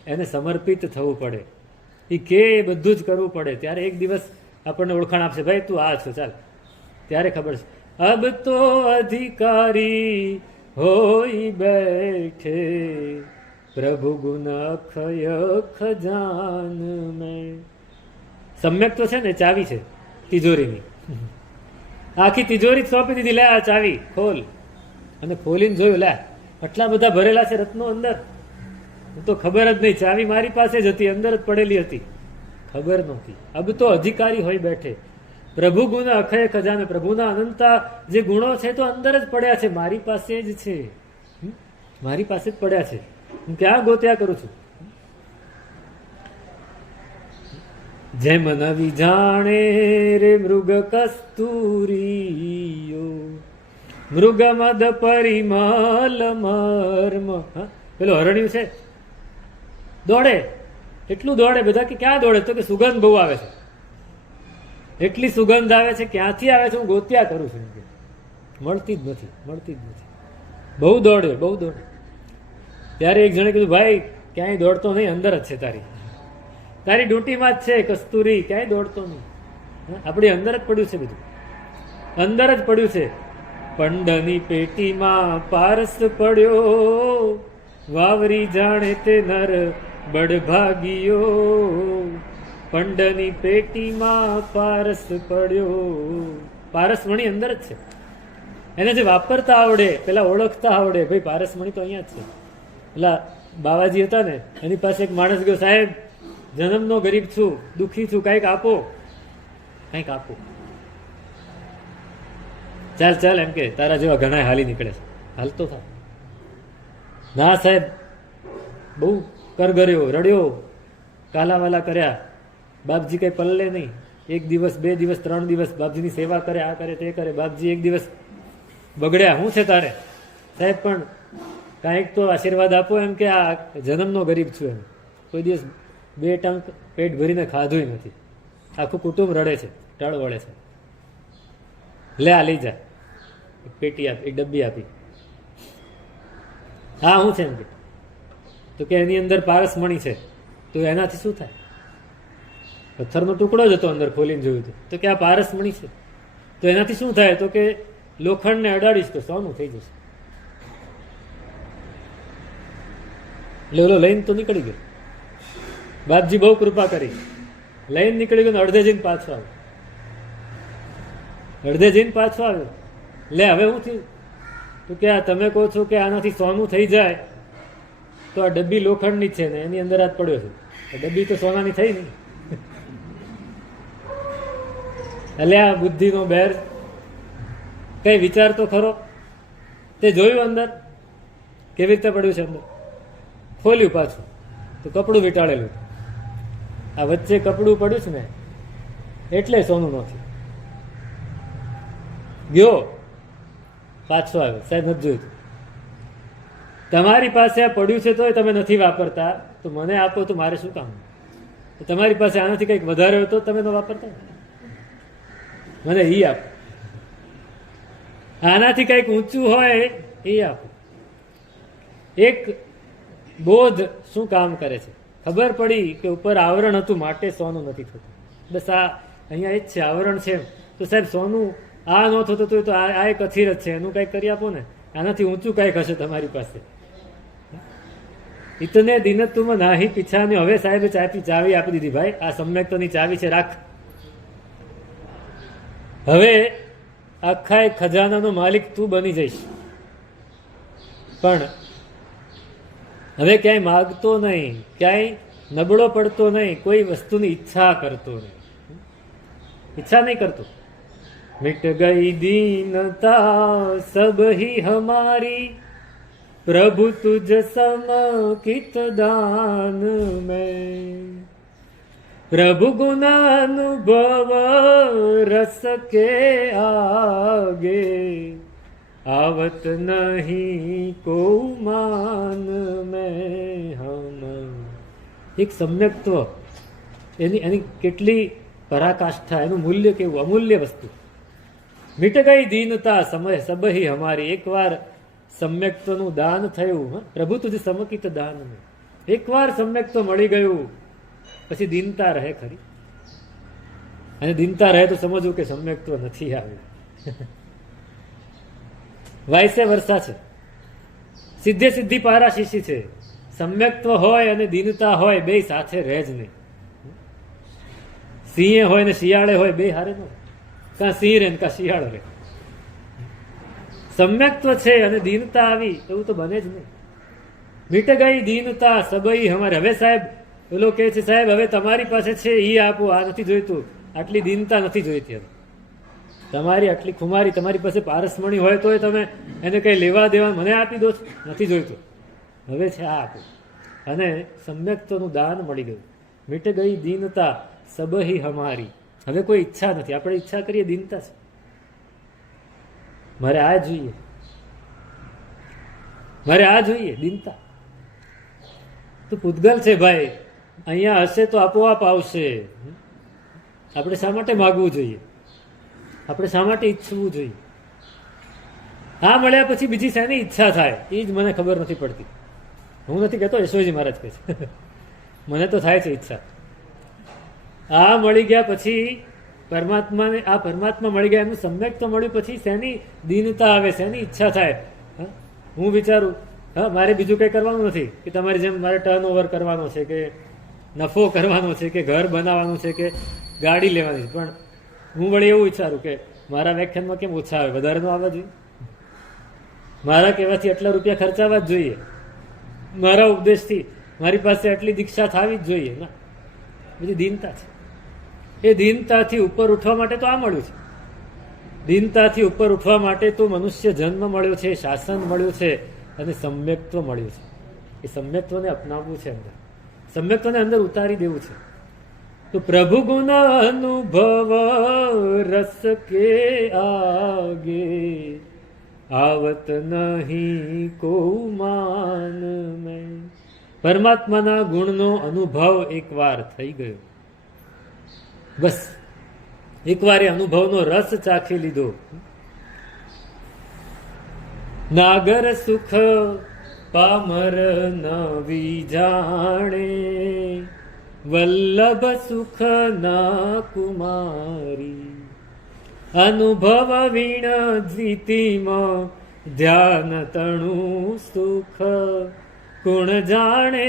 એને સમર્પિત થવું પડે. એ કે બધું જ કરવું પડે. ત્યારે એક દિવસ આપણને ઓળખાણ આપશે, ભાઈ તું આ છો, ચાલ. ત્યારે ખબર છે, અબ તો અધિકારી હોઈ બેઠે પ્રભુ ગુણ અખય ખજાન મેં. સમ્યક તો છે ને ચાવી છે તિજોરીની, આખી તિજોરી સોંપી દીધી, લે આ ચાવી ખોલ. અને ખોલીને જોયું, લે આટલા બધા ભરેલા છે રત્નો અંદર, તો ખબર જ નહીં. ચાવી મારી પાસે જ હતી, અંદર જ પડેલી હતી, ખબર નહોતી. અબ તો અધિકારી હોય બેઠે પ્રભુ ગુણ અખય ખજાને. પ્રભુના અનંતા જે ગુણો છે તો અંદર જ પડ્યા છે, મારી પાસે જ છે, મારી પાસે જ પડ્યા છે. હું ક્યાં ગોત્યા કરું છું? જેમ નવી જાણે રે મૃગ કસ્તુરીયો મૃગમદ પરિમલ મર્મ. પેલો હરણ્યું છે, દોડે, એટલું દોડે, બધા કે ક્યાં દોડે, તો કે સુગંધ બહુ આવે છે, એટલી સુગંધ આવે છે, ક્યાંથી આવે છે હું ગોત્યા કરું છું, મળતી જ નથી, મળતી જ નથી, બહુ દોડે, બહુ દોડે. ત્યારે એક જણે કીધું, ભાઈ ક્યાંય દોડતો નહીં, અંદર જ છે તારી, તારી ડૂંટીમાં જ છે કસ્તુરી, ક્યાંય દોડતો નહીં, આપણી અંદર જ પડ્યું છે, બધું અંદર જ પડ્યું છે. પંડની પેટીમાં પારસ પડ્યો, વાવરી જાણે તે નર બડભાગીયો. પંડની પેટીમાં પારસ પડ્યો, પારસમણી અંદર જ છે, એને જે વાપરતા આવડે, પેલા ઓળખતા આવડે, ભાઈ પારસમણી તો અહીંયા જ છે. પેલા બાવાજી હતા ને, એની પાસે એક માણસ ગયો, સાહેબ જન્મનો ગરીબ છું, દુઃખી છું, કંઈક આપો, કંઈક આપો. ચાલ ચાલ એમ કે તારા જેવા ઘણા હાલી નીકળે છે, હાલતો થા. ના સાહેબ, બહુ કરગર્યો, રડ્યો, કાલાવાલા કર્યા, બાપજી કઈ પલ્લે નહીં. 1 દિવસ 2 દિવસ 3 દિવસ બાપજીની સેવા કરે, આ કરે તે કરે. બાપજી એક દિવસ બગડ્યા, શું છે તારે? સાહેબ પણ કાંઈક તો આશીર્વાદ આપો, એમ કે આ જન્મનો ગરીબ છું, એમ કોઈ દિવસ 2 ટંક પેટ ભરીને ખાધું નથી, આખું કુટુંબ રડે છે, ટળ વળે છે. લે આ લઈ જા, એક પેટી આપી, એક ડબ્બી આપી. હા શું છે એમ કે, તો કે એની અંદર પારસમણી છે. તો એનાથી શું થાય? પથ્થરનો ટુકડો જ હતો, અંદર ખોલીને જોયું તો કે આ પારસમણી છે, તો એનાથી શું થાય? તો કે લોખંડને અડાડીશ તો સોનું થઈ જશે. એટલે ઓલો લઈને તો નીકળી ગયો, બાપજી બહુ કૃપા કરી, લઈને નીકળી ગયો, અડધે જઈને પાછો આવ્યો, અડધે જઈને પાછો આવ્યો. લે હવે શું થયું? તો કે આ તમે કહો છો કે આનાથી સોનું થઈ જાય, તો આ ડબ્બી લોખંડની છે ને એની અંદર હાથ પડ્યો છે, ડબ્બી તો સોનાની થઈ નહીં. એટલે આ બુદ્ધિનો બેર, કઈ વિચાર તો ખરો. તે જોયું અંદર કેવી રીતે પડ્યું છે, અંદર ખોલ્યું પાછું તો કપડું વીંટાળેલું. આ વચ્ચે કપડું પડ્યું છે ને એટલે સોનું નથી. ગયો પાછો આવ્યો, સાહેબ નથી જોયું. તમારી પાસે આ પડ્યું છે તોય તમે નથી વાપરતા, તો મને આપો તો મારે શું કામ? તમારી પાસે આનાથી કંઈક વધારે હોય તો તમે ન વાપરતા, મને એ આપો. આનાથી કંઈક ઊંચું હોય એ આપો. એક બોધ શું કામ કરે છે? ખબર પડી કે ઉપર આવરણ હતું માટે સોનું નથી થતું. બસ આ અહીંયા એ જ છે, આવરણ છે. તો સાહેબ સોનું આ ન થતું તો આ એક અથિર જ છે, એનું કંઈક કરી આપો ને. આનાથી ઊંચું કંઈક હશે તમારી પાસે. ઇતને દિન તુમ નાહી પીછાને. હવે સાહેબ ચાવી આપી દીધી, ભાઈ આ સમ્યક્તની ચાવી છે, રાખ. હવે આખા ખજાનાનો માલિક તું બની જઈશ. પણ હવે ક્યાંય માગતો નહીં, ક્યાંય નબળો પડતો નહીં, કોઈ વસ્તુની ઈચ્છા કરતો નહીં, ઈચ્છા નહીં કરતો. मिट गई दीनता सब ही हमारी, प्रभु तुझ समकित दान में. प्रभु गुणानुभव रस के आगे, आवत नहीं को मान में हम. એક સમ્યક્ત્વ, એની કેટલી પરાકાષ્ઠા, એનું મૂલ્ય કેવું, અમૂલ્ય વસ્તુ. મિટ ગઈ દીનતા સમય સબહી હમારી. એકવાર સમ્યક્ત્વનું દાન થયું, પ્રભુ તુજ સમકિત દાન में. એકવાર સમ્યક્ત્વ મળી ગયું પછી દીનતા રહે ખરી? અને દીનતા રહે તો સમજવું કે સમ્યક્ત્વ નથી આવ્યું. વાયસે વર્ષા છે, સિદ્ધે સિદ્ધિ પારાશીશી છે. સમ્યક્ત્વ હોય અને દીનતા હોય, બે સાથે રહે જ નહીં. સિંહે હોય ને શિયાળે હોય, બે હારે ન. કાં સિંહ રે કાં શિયાળો રે. સમ્યક્ત્વ છે અને દીનતા આવી, એવું તો બને જ નહીં. મીટ ગઈ દીનતા સબઈ હમારે. હવે સાહેબ પેલો કહે છે, સાહેબ હવે તમારી પાસે છે એ આપો, આ નથી જોઈતું, આટલી દીનતા નથી જોઈતી. હવે તમારી આટલી ખુમારી, તમારી પાસે પારસમણી હોય તોય તમે એને કઈ લેવા દેવા મને આપી દો, નથી જોઈતું, હવે છે આ આપો. અને સમ્યક્ત્વનું દાન મળી ગયું. મીટ ગઈ દીનતા સબહી હમારી. હવે કોઈ ઈચ્છા નથી, આપણે ઈચ્છા કરીએ દીનતા છે, મારે આ જોઈએ. મારે આ જોઈએ, દીનતા. તો પૂતગલ છે ભાઈ, અહીંયા હશે તો આપોઆપ આવશે. આપણે શા માટે માગવું જોઈએ? આપણે શા માટે ઈચ્છવું જોઈએ? આ મળ્યા પછી બીજી શાની ઈચ્છા થાય એ જ મને ખબર નથી પડતી. હું નથી કહેતો, યશોજી મહારાજ કહે છે. મને તો થાય છે ઈચ્છા. આ મળી ગયા પછી પરમાત્માને, આ પરમાત્મા મળી ગયા એનું સમ્યક તો મળ્યું પછી શેની દીનતા આવે, શેની ઈચ્છા થાય? હું વિચારું હા મારે બીજું કંઈ કરવાનું નથી કે તમારી જેમ મારે ટર્ન ઓવર કરવાનો છે કે નફો કરવાનો છે કે ઘર બનાવવાનું છે કે ગાડી લેવાની છે, પણ હું વળી એવું વિચારું કે મારા વ્યાખ્યાનમાં કેમ ઓછા આવે, વધારે ન આવવા જોઈએ? મારા કહેવાથી આટલા રૂપિયા ખર્ચાવા જ જોઈએ, મારા ઉપદેશથી મારી પાસે આટલી દીક્ષા થવી જ જોઈએ ના. બધી દીનતા છે. એ દીનતાથી ઉપર ઉઠવા માટે તો આ મળ્યું છે. દીનતાથી ઉપર ઉઠવા માટે તો મનુષ્ય જન્મ મળ્યો છે, શાસન મળ્યું છે અને સમ્યક્ત્વ મળ્યું છે. એ સમ્યક્ત્વને અપનાવવું છે, અંદર સમ્યક્ત્વને અંદર ઉતારી દેવું છે. તો પ્રભુ ગુણ અનુભવ રસ કે આગે આવત નહીં કો માન મેં. પરમાત્માના ગુણનો અનુભવ એકવાર થઈ ગયો, બસ એકવાર એ અનુભવનો રસ ચાખી લીધો. નાગર સુખ પામર નવી જાણે, વલ્લભ સુખ ના કુમારી. અનુભવ વીણ દ્વિતીમાં ધ્યાન તણું સુખ, ગુણ જાણે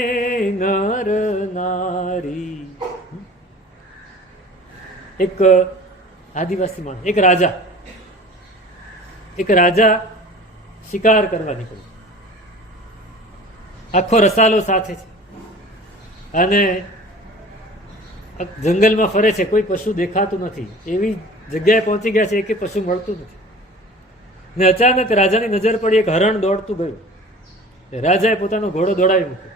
નર નારી. એક આદિવાસી માણસ, એક રાજા શિકાર કરવા નીકળ્યો. આખો રસાલો સાથે છે અને જંગલમાં ફરે છે, કોઈ પશુ દેખાતું નથી. એવી જગ્યાએ પહોંચી ગયા છે કે પશુ મળતું નથી. ને અચાનક રાજાની નજર પડી, એક હરણ દોડતું ગયું. રાજાએ પોતાનો ઘોડો દોડાવી મૂક્યો.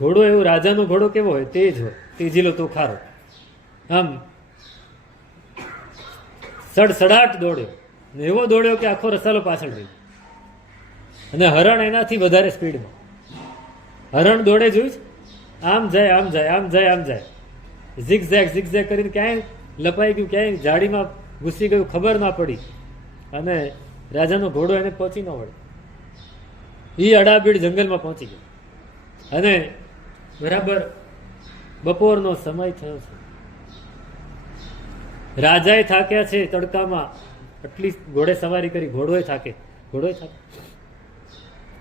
ઘોડો એવો, રાજાનો ઘોડો કેવો હોય? તેજ હોય, તેજીલો તોખારો. આમ સડસડાટ દોડ્યો ને એવો દોડ્યો કે આખો રસાલો પાછળ રહ્યો. અને હરણ એનાથી વધારે સ્પીડમાં. હરણ દોડે જોયું છે, આમ જાય આમ જાય આમ જાય આમ જાય, ઝિગઝેગ કરીને ક્યાંય લપાઈ ગયું, ક્યાંય ઝાડીમાં ઘૂસી ગયું, ખબર ના પડી. અને રાજાનો ઘોડો એને પહોંચી ન વળે. એ અડાબીડ જંગલમાં પહોંચી ગયો. અને બરાબર બપોરનો સમય થયો છે. રાજાએ થાક્યા છે તડકામાં, આટલી ઘોડે સવારી કરી, ઘોડોય થાકે.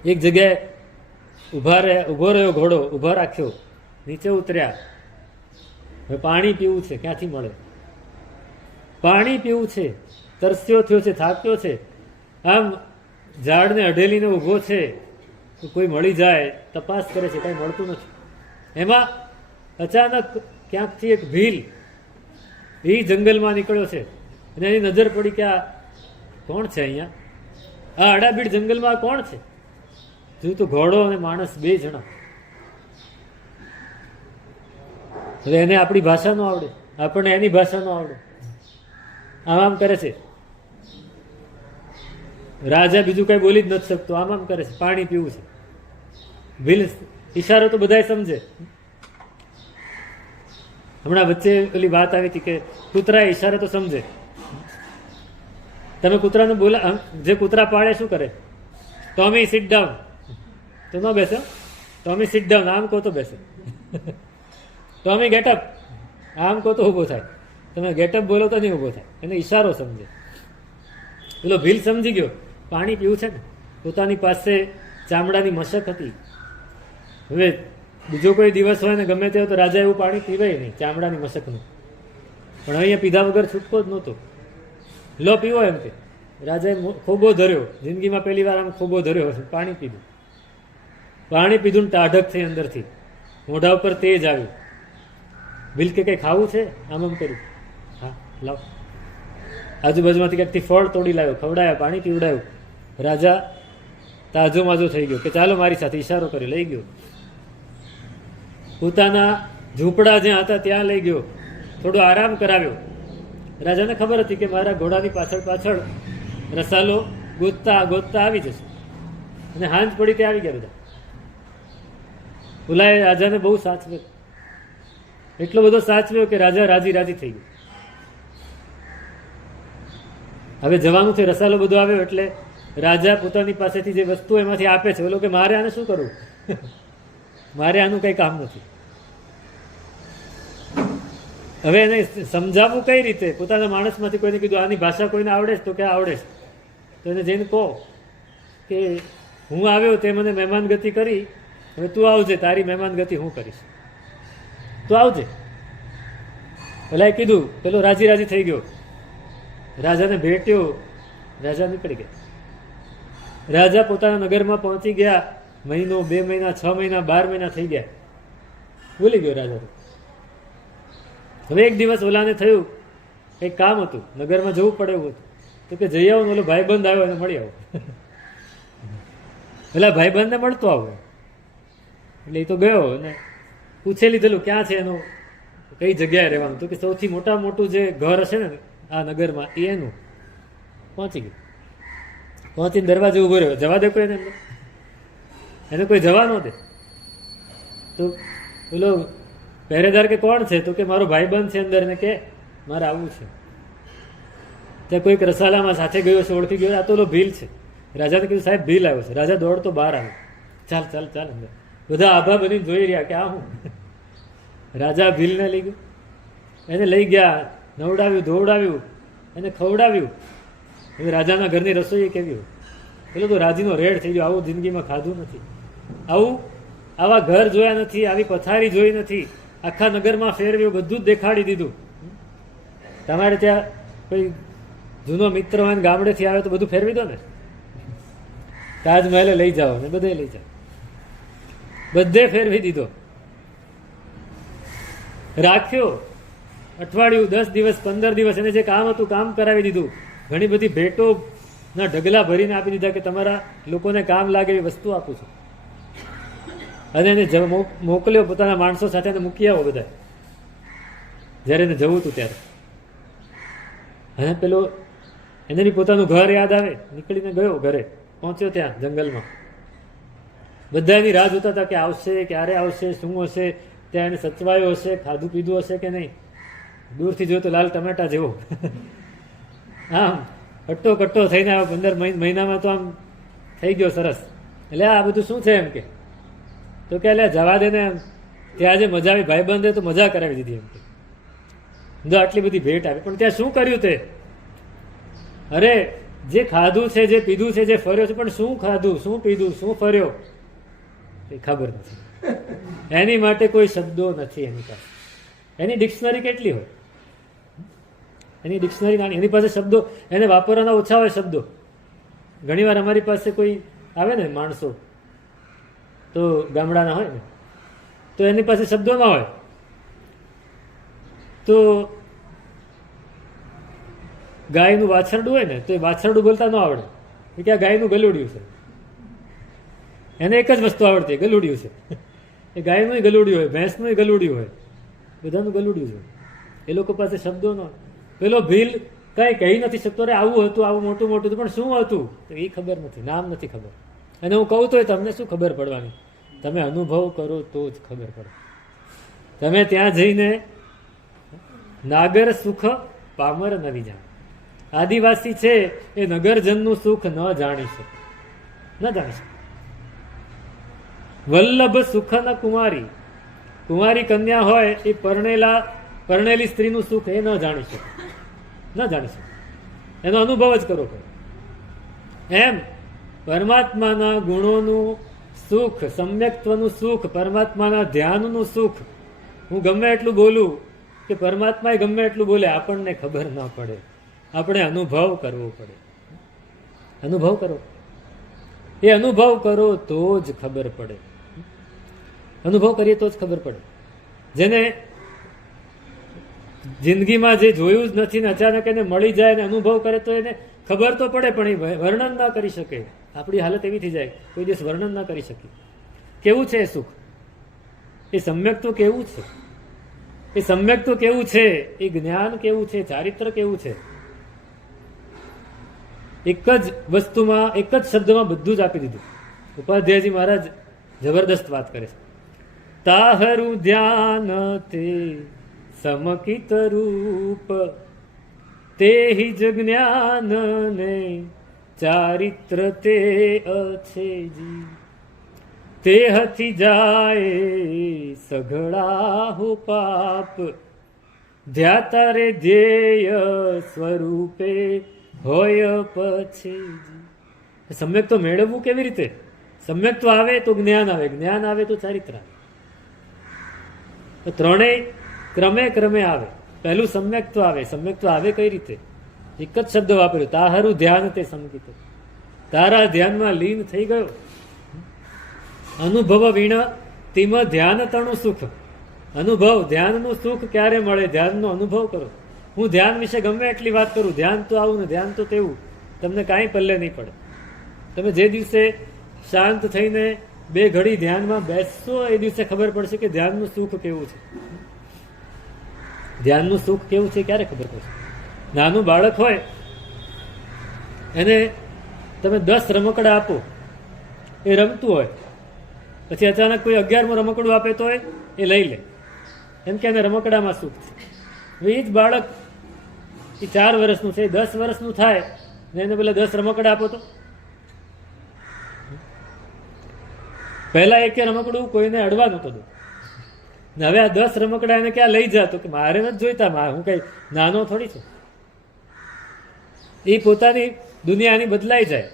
એક જગ્યાએ ઉભો રહ્યો ઘોડો, ઉભો રાખ્યો, નીચે ઉતર્યા. હવે પાણી પીવું છે, ક્યાંથી મળે? પાણી પીવું છે, તરસ્યો થયો છે, થાક્યો છે. આમ ઝાડને અઢેલીને ઊભો છે, તો કોઈ મળી જાય, તપાસ કરે છે, કાંઈ મળતું નથી. એમાં અચાનક ક્યાંકથી એક ભીલ એ જંગલમાં નીકળ્યો છે અને એની નજર પડી કે આ કોણ છે? અહીંયા આ અડાબીડ જંગલમાં કોણ છે? જોયું તો ઘોડો અને માણસ બે જણા. હવે એને આપણી ભાષા ન આવડે, આપણને એની ભાષા ન આવડે. આમ કરે છે. રાજા બીજું કઈ બોલી જ નથી શકતો, આમ કરે છે. પાણી પીવું છે. ભીલ ઈશારો તો બધાય સમજે. હમણાં વચ્ચે પેલી વાત આવી હતી કે કૂતરા ઈશારે તો સમજે. તમે કૂતરાને બોલા, જે કૂતરા પાડે શું કરે? ટોમી સિટ ડાઉન તો ન બેસે, ટોમી સિટ ડાઉન આમ કહો તો બેસે. ટોમી ગેટઅપ આમ કહો તો ઊભો થાય. તમે ગેટઅપ બોલો તો નહીં ઊભો થાય. એને ઈશારો સમજે. પેલો ભીલ સમજી ગયો, પાણી પીવું છે ને. પોતાની પાસે ચામડાની મશક હતી. હવે બીજો કોઈ દિવસ હોય ને ગમે તે તો રાજા એવું પાણી પીવાય નહીં, ચામડાની મશકનું. પણ અહીંયા પીધા વગર છૂટકો જ નહોતો. લો પીવો એમ કે. રાજાએ ખોબો ધર્યો, જિંદગીમાં પહેલી વાર આમ ખોબો ધર્યો હશે. પાણી પીધું. પાણી પીધું ને ટાઢક થઈ અંદરથી. મોઢા ઉપર તેજ આવ્યું. ભીલ કે કંઈ ખાવું છે? આમ કર્યું. હા લાવ. આજુબાજુમાંથી ક્યાંકથી ફળ તોડી લાવ્યો, ખવડાયા, પાણી પીવડાયું. રાજા તાજો માજો થઈ ગયો કે ચાલો મારી સાથે. ઈશારો કરી લઈ ગયો. પોતાના ઝૂંપડા જ્યાં હતા ત્યાં લઈ ગયો. થોડો આરામ કરાવ્યો. રાજાને ખબર હતી કે મારા ઘોડાની પાછળ રસાલો ગોતતા આવી જશે. અને હાંજ પડી તે આવી ગયા બધા. ઓલાએ રાજાને બહુ સાચવ્યો, એટલો બધો સાચવ્યો કે રાજા રાજી રાજી થઈ ગયો. હવે જવાનું છે, રસાલો બધો આવ્યો એટલે રાજા પોતાની પાસેથી જે વસ્તુ એમાંથી આપે છે, ઓલો કે મારે આને શું કરવું, મારે આનું કઈ કામ નથી. હવે એને સમજાવવું કઈ રીતે? પોતાના માણસમાંથી કોઈને કીધું આની ભાષા કોઈને આવડે છે? તો કે આવડે છે. તો એને જઈને કહો કે હું આવ્યો તે મને મહેમાનગતિ કરી, હવે તું આવજે, તારી મહેમાનગતિ હું કરીશ, તું આવજે. પેલા કીધું, પેલો રાજી રાજી થઈ ગયો, રાજાને ભેટ્યો, રાજા નીકળી ગયા. રાજા પોતાના નગરમાં પહોંચી ગયા. મહિનો, 2 મહિના, 6 મહિના, 12 મહિના થઈ ગયા, ભૂલી ગયો રાજા. હવે એક દિવસ ઓલાને થયું એક કામ હતું, નગરમાં જવું પડે એવું હતું, તો કે જઈ આવો. ઓલો ભાઈબંધ આવ્યો એને મળી આવો. પેલા ભાઈબંધને મળતો આવો એટલે એ તો ગયો અને પૂછે લીધેલું ક્યાં છે એનું, કઈ જગ્યાએ રહેવાનું. તો કે સૌથી મોટું જે ઘર હશે ને આ નગરમાં એ એનું. પહોંચી ગયું, પહોંચીને દરવાજે ઉભો રહ્યો. જવા દે કોઈ એને કોઈ જવા ન દે. તો પેલો પહેરેદાર કે કોણ છે? તો કે મારો ભાઈબંધ છે અંદર, ને કે મારે આવવું છે. ત્યાં કોઈક રસાલામાં સાથે ગયો છે, ઓળખી ગયો, આ તો ભીલ છે. રાજાને કીધું સાહેબ ભીલ આવ્યો છે. રાજા દોડતો બહાર આવ્યો, ચાલ ચાલ ચાલ અંદર. બધા આભા બનીને જોઈ રહ્યા કે આ હું. રાજા ભીલને લઈ ગયો, એને લઈ ગયા, નવડાવ્યું, ધોવડાવ્યું, એને ખવડાવ્યું. હવે રાજાના ઘરની રસોઈ કેવી હોય, પેલો તો રાજીનો રેડ થઈ ગયો. આવું જિંદગીમાં ખાધું નથી, આવા ઘર જોયા નથી, આવી પથારી જોઈ નથી. આખા નગરમાં ફેરવ્યું, બધું જ દેખાડી દીધું. તમારે ત્યાં કોઈ જૂનો મિત્ર હોય ને ગામડેથી આવે તો બધું ફેરવી દો ને. તાજમહેલે લઈ જાઓ ને બધે લઈ જાઓ, બધે ફેરવી દીધો. રાખ્યો અઠવાડિયું, 10 દિવસ, 15 દિવસ, એને જે કામ હતું કામ કરાવી દીધું. ઘણી બધી ભેટો ના ઢગલા ભરીને આપી દીધા કે તમારા લોકોને કામ લાગે એવી વસ્તુ આપું છું. અને એને મોકલ્યો પોતાના માણસો સાથે, એને મૂકી આવો બધા, જયારે એને જવું હતું ત્યારે. અને પેલો એને બી પોતાનું ઘર યાદ આવે, નીકળીને ગયો ઘરે, પહોંચ્યો ત્યાં જંગલમાં. બધા એની રાહ જોતા હતા કે આવશે, ક્યારે આવશે, શું હશે, ત્યાં એને સચવાયો હશે, ખાધું પીધું હશે કે નહીં. દૂરથી જોયો તો લાલ ટમેટા જેવો, આમ કટ્ટો કટ્ટો થઈને આવ્યો. 15 મહિનામાં તો આમ થઈ ગયો સરસ. એટલે આ બધું શું છે એમ કે, તો કે એટલે જવા દે ને, ત્યાં જે મજા આવી, ભાઈબંધે તો મજા કરાવી દીધી એમ કે, જો આટલી બધી ભેટ આવી. પણ ત્યાં શું કર્યું તે? અરે જે ખાધું છે, જે પીધું છે, જે ફર્યો છે, પણ શું ખાધું, શું પીધું, શું ફર્યો એ ખબર નથી. એની માટે કોઈ શબ્દો નથી એની પાસે. એની ડિક્શનરી કેટલી હોય, એની ડિક્શનરી નાની, એની પાસે શબ્દો, એને વાપરવાના ઓછા હોય શબ્દો. ઘણીવાર અમારી પાસે કોઈ આવે ને માણસો, તો ગામડાના હોય ને, તો એની પાસે શબ્દો ના હોય. તો ગાયનું વાછરડું હોય ને, તો એ વાછરડું બોલતા ન આવડે, કે આ ગાયનું ગલુડિયું છે. એને એક જ વસ્તુ આવડતી, ગલુડિયું છે. એ ગાયનું ગલુડિયું હોય, ભેંસનું ગલુડિયું હોય, બધાનું ગલુડિયું છે. એ લોકો પાસે શબ્દો ન હોય. પેલો ભીલ કઈ કહી નથી શકતો, અરે આવું હતું, આવું મોટું મોટું, પણ શું હતું એ ખબર નથી, નામ નથી ખબર. અને હું કહું તો તમને શું ખબર પડવાની? તમે અનુભવ કરો તો જ ખબર પડે. તમે ત્યાં જઈને નાગર સુખ પામર નવી જાણ. આદિવાસી છે એ નગરજનનું સુખ ન જાણી શકે, ન જાણી શકે. વલ્લભ સુખ ન કુંવારી, કુંવારી કન્યા હોય એ પરણેલી સ્ત્રીનું સુખ એ ન જાણી શકે, ન જાણી શકે. એનો અનુભવ જ કરવો પડે. એમ પરમાત્માના ગુણોનું સુખ, સમ્યક્ત્વનું સુખ, પરમાત્માના ધ્યાનનું સુખ, હું ગમે એટલું બોલું કે પરમાત્મા ગમે એટલું બોલે, આપણને ખબર ના પડે. આપણે અનુભવ કરવો પડે. અનુભવ કરો, એ અનુભવ કરો તો જ ખબર પડે. અનુભવ કરીએ તો જ ખબર પડે. જેને જિંદગીમાં જે જોયું જ નથી ને અચાનક એને મળી જાય ને અનુભવ કરે તો એને ખબર તો પડે, પણ એ વર્ણન ના કરી શકે. આપણી હાલત એવી થઈ જાય, કોઈ દિવસ વર્ણન ના કરી શકીએ. કેવું છે એ સુખ, એ સમ્યક તો કેવું છે, એ સમ્યક તો કેવું છે, એ જ્ઞાન કેવું છે, ચારિત્ર કેવું છે. એક જ વસ્તુમાં, એક જ શબ્દમાં બધું જ આપી દીધું. ઉપાધ્યાયજી મહારાજ જબરદસ્ત વાત કરે છે. તાહરું ધ્યાન તે સમકિત રૂપ, તેહિ જ જ્ઞાન ને ચારિત્ર તે અછેજી, તે હથી જાય સઘળા હો પાપ, ધ્યાતા રે ધ્યેય સ્વરૂપે હોય પછીજી. સમ્યક તો મેળવવું કેવી રીતે? સમ્યક તો આવે તો જ્ઞાન આવે, જ્ઞાન આવે તો ચારિત્ર આવે. તો ત્રણેય ક્રમે ક્રમે આવે. પહેલું સમ્યક તો આવે. સમ્યક તો આવે કઈ રીતે? એક જ શબ્દ વાપર્યો, તાહરું ધ્યાન તે સમકિત. તારા ધ્યાનમાં લીન થઈ ગયો. અનુભવ વીણ તિમ ધ્યાન તણું સુખ. અનુભવ, ધ્યાનનું સુખ ક્યારે મળે? ધ્યાનનો અનુભવ કરો. હું ધ્યાન વિશે ગમે એટલી વાત કરું, ધ્યાન તો આવું ને ધ્યાન તો તેવું, તમને કાંઈ પલ્લે નહીં પડે. તમે જે દિવસે શાંત થઈને 2 ઘડી ધ્યાનમાં બેસશો એ દિવસે ખબર પડશે કે ધ્યાનનું સુખ કેવું છે. ધ્યાનનું સુખ કેવું છે ક્યારે ખબર પડશે? નાનું બાળક હોય એને તમે 10 રમકડા આપો, એ રમતું હોય, પછી અચાનક કોઈ 11મું રમકડું આપે તો એ લઈ લે, એમ કે એને રમકડામાં સુખ છે. હવે એ જ બાળક એ 4 વર્ષનું છે, 10 વર્ષનું થાય ને એને પેલા 10 રમકડા આપો તો પહેલા એક રમકડું કોઈને અડવા નહોતો દો, હવે આ 10 રમકડા એને ક્યાં લઈ જા? તો કે મારે નથી જોઈતા, હું કઈ નાનો થોડી છું. એ પોતાની દુનિયાની બદલાઈ જાય,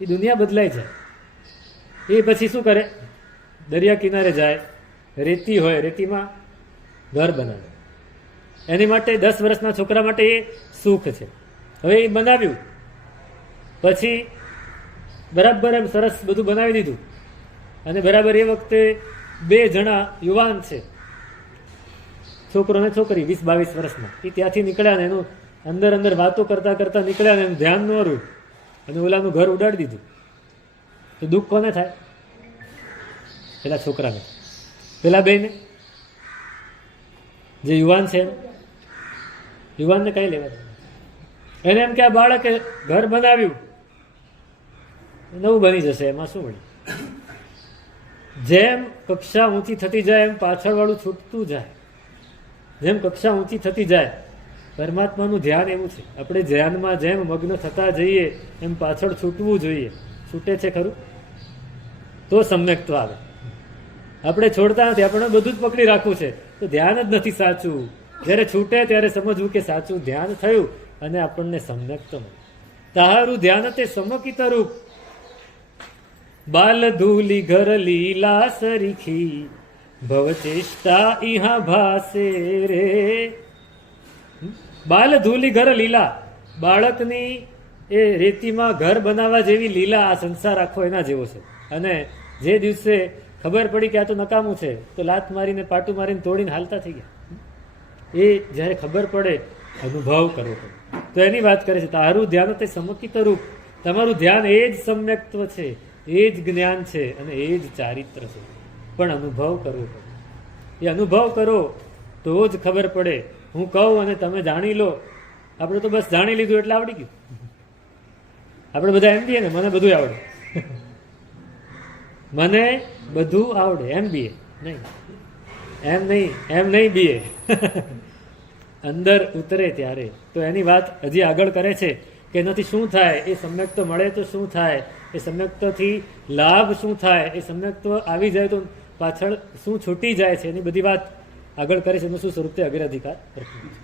એ દુનિયા બદલાઈ જાય. એ પછી શું કરે? દરિયા કિનારે જાય, રેતી હોય, રેતીમાં ઘર બનાવે. એની માટે 10 વર્ષના છોકરા માટે એ સુખ છે. હવે એ બનાવ્યું પછી બરાબર એમ સરસ બધું બનાવી દીધું, અને બરાબર એ વખતે 2 જણા યુવાન છે, છોકરો ને છોકરી, 20-22 વર્ષના. એ ત્યાંથી નીકળ્યા ને એનું અંદર અંદર વાતો કરતા કરતા નીકળ્યા ને એનું ધ્યાન ન રહ્યું અને ઓલાનું ઘર ઉડાડી દીધું. તો દુઃખ કોને થાય? પેલા છોકરાને, પેલા બેને, જે યુવાન છે યુવાનને કઈ લેવા? એને એમ કે આ બાળકે ઘર બનાવ્યું, નવું બની જશે, એમાં શું મળ્યું? જેમ કક્ષા ઊંચી થતી જાય એમ પાછળવાળું છૂટતું જાય. જેમ કક્ષા ઊંચી થતી જાય, પરમાત્માનું ધ્યાન એવું છે. આપણે ધ્યાનમાં જેમ મગ્ન થતા જઈએ એમ પાછળ છૂટવું જોઈએ. છૂટે છે ખરું? તો સમ્યક્ત્વ આવે. આપણે છોડતા નથી, આપણે બધું જ પકડી રાખવું છે, તો ધ્યાન જ નથી સાચું. જ્યારે છૂટે ત્યારે સમજવું કે સાચું ધ્યાન થયું અને આપણને સમ્યક્ત્વ મળ્યું. તારું ધ્યાન તે સમકિત રૂપ, બાલ ધૂલી ઘર લીલા સરીખી, ભવ ચેષ્ટા ઇહા ભાસે રે. બાલ ધૂલી ઘર લીલા, બાળકની એ રેતીમાં ઘર બનાવવા જેવી લીલા આ સંસાર આખો એના જેવો છે. અને જે દિવસે ખબર પડી કે આ તો નકામું છે, તો લાત મારીને પાટું મારીને તોડીને હાલતા થઈ ગયા. એ જ્યારે ખબર પડે, અનુભવ કરવો પડે. તો એની વાત કરે છે, તારું ધ્યાન તે સમકિત રૂપ. તમારું ધ્યાન એ જ સમ્યક્ત્વ છે, એ જ જ્ઞાન છે અને એ જ ચારિત્ર છે. પણ અનુભવ કરવો પડે. એ અનુભવ કરો તો જ ખબર પડે. હું કહું અને તમે જાણી લો. આપણે તો બસ જાણી લીધું એટલે આવડી ગયું. આપણે બધા એમ બીએ ને, મને બધું આવડે, મને બધું આવડે, એમ બીએ નહીં, એમ નહીં બીએ. અંદર ઉતરે ત્યારે. તો એની વાત હજી આગળ કરે છે કે એનાથી શું થાય, એ સમ્યક્ત્વ મળે તો શું થાય, એ સમ્યક્ત્વથી લાભ શું થાય, એ સમ્યક્ત્વ આવી જાય તો પાછળ શું છૂટી જાય છે, એની બધી વાત આગળ કરે છે. એનું શું સ્વરૂપ તે અગ્રાધિકાર કરતું છે.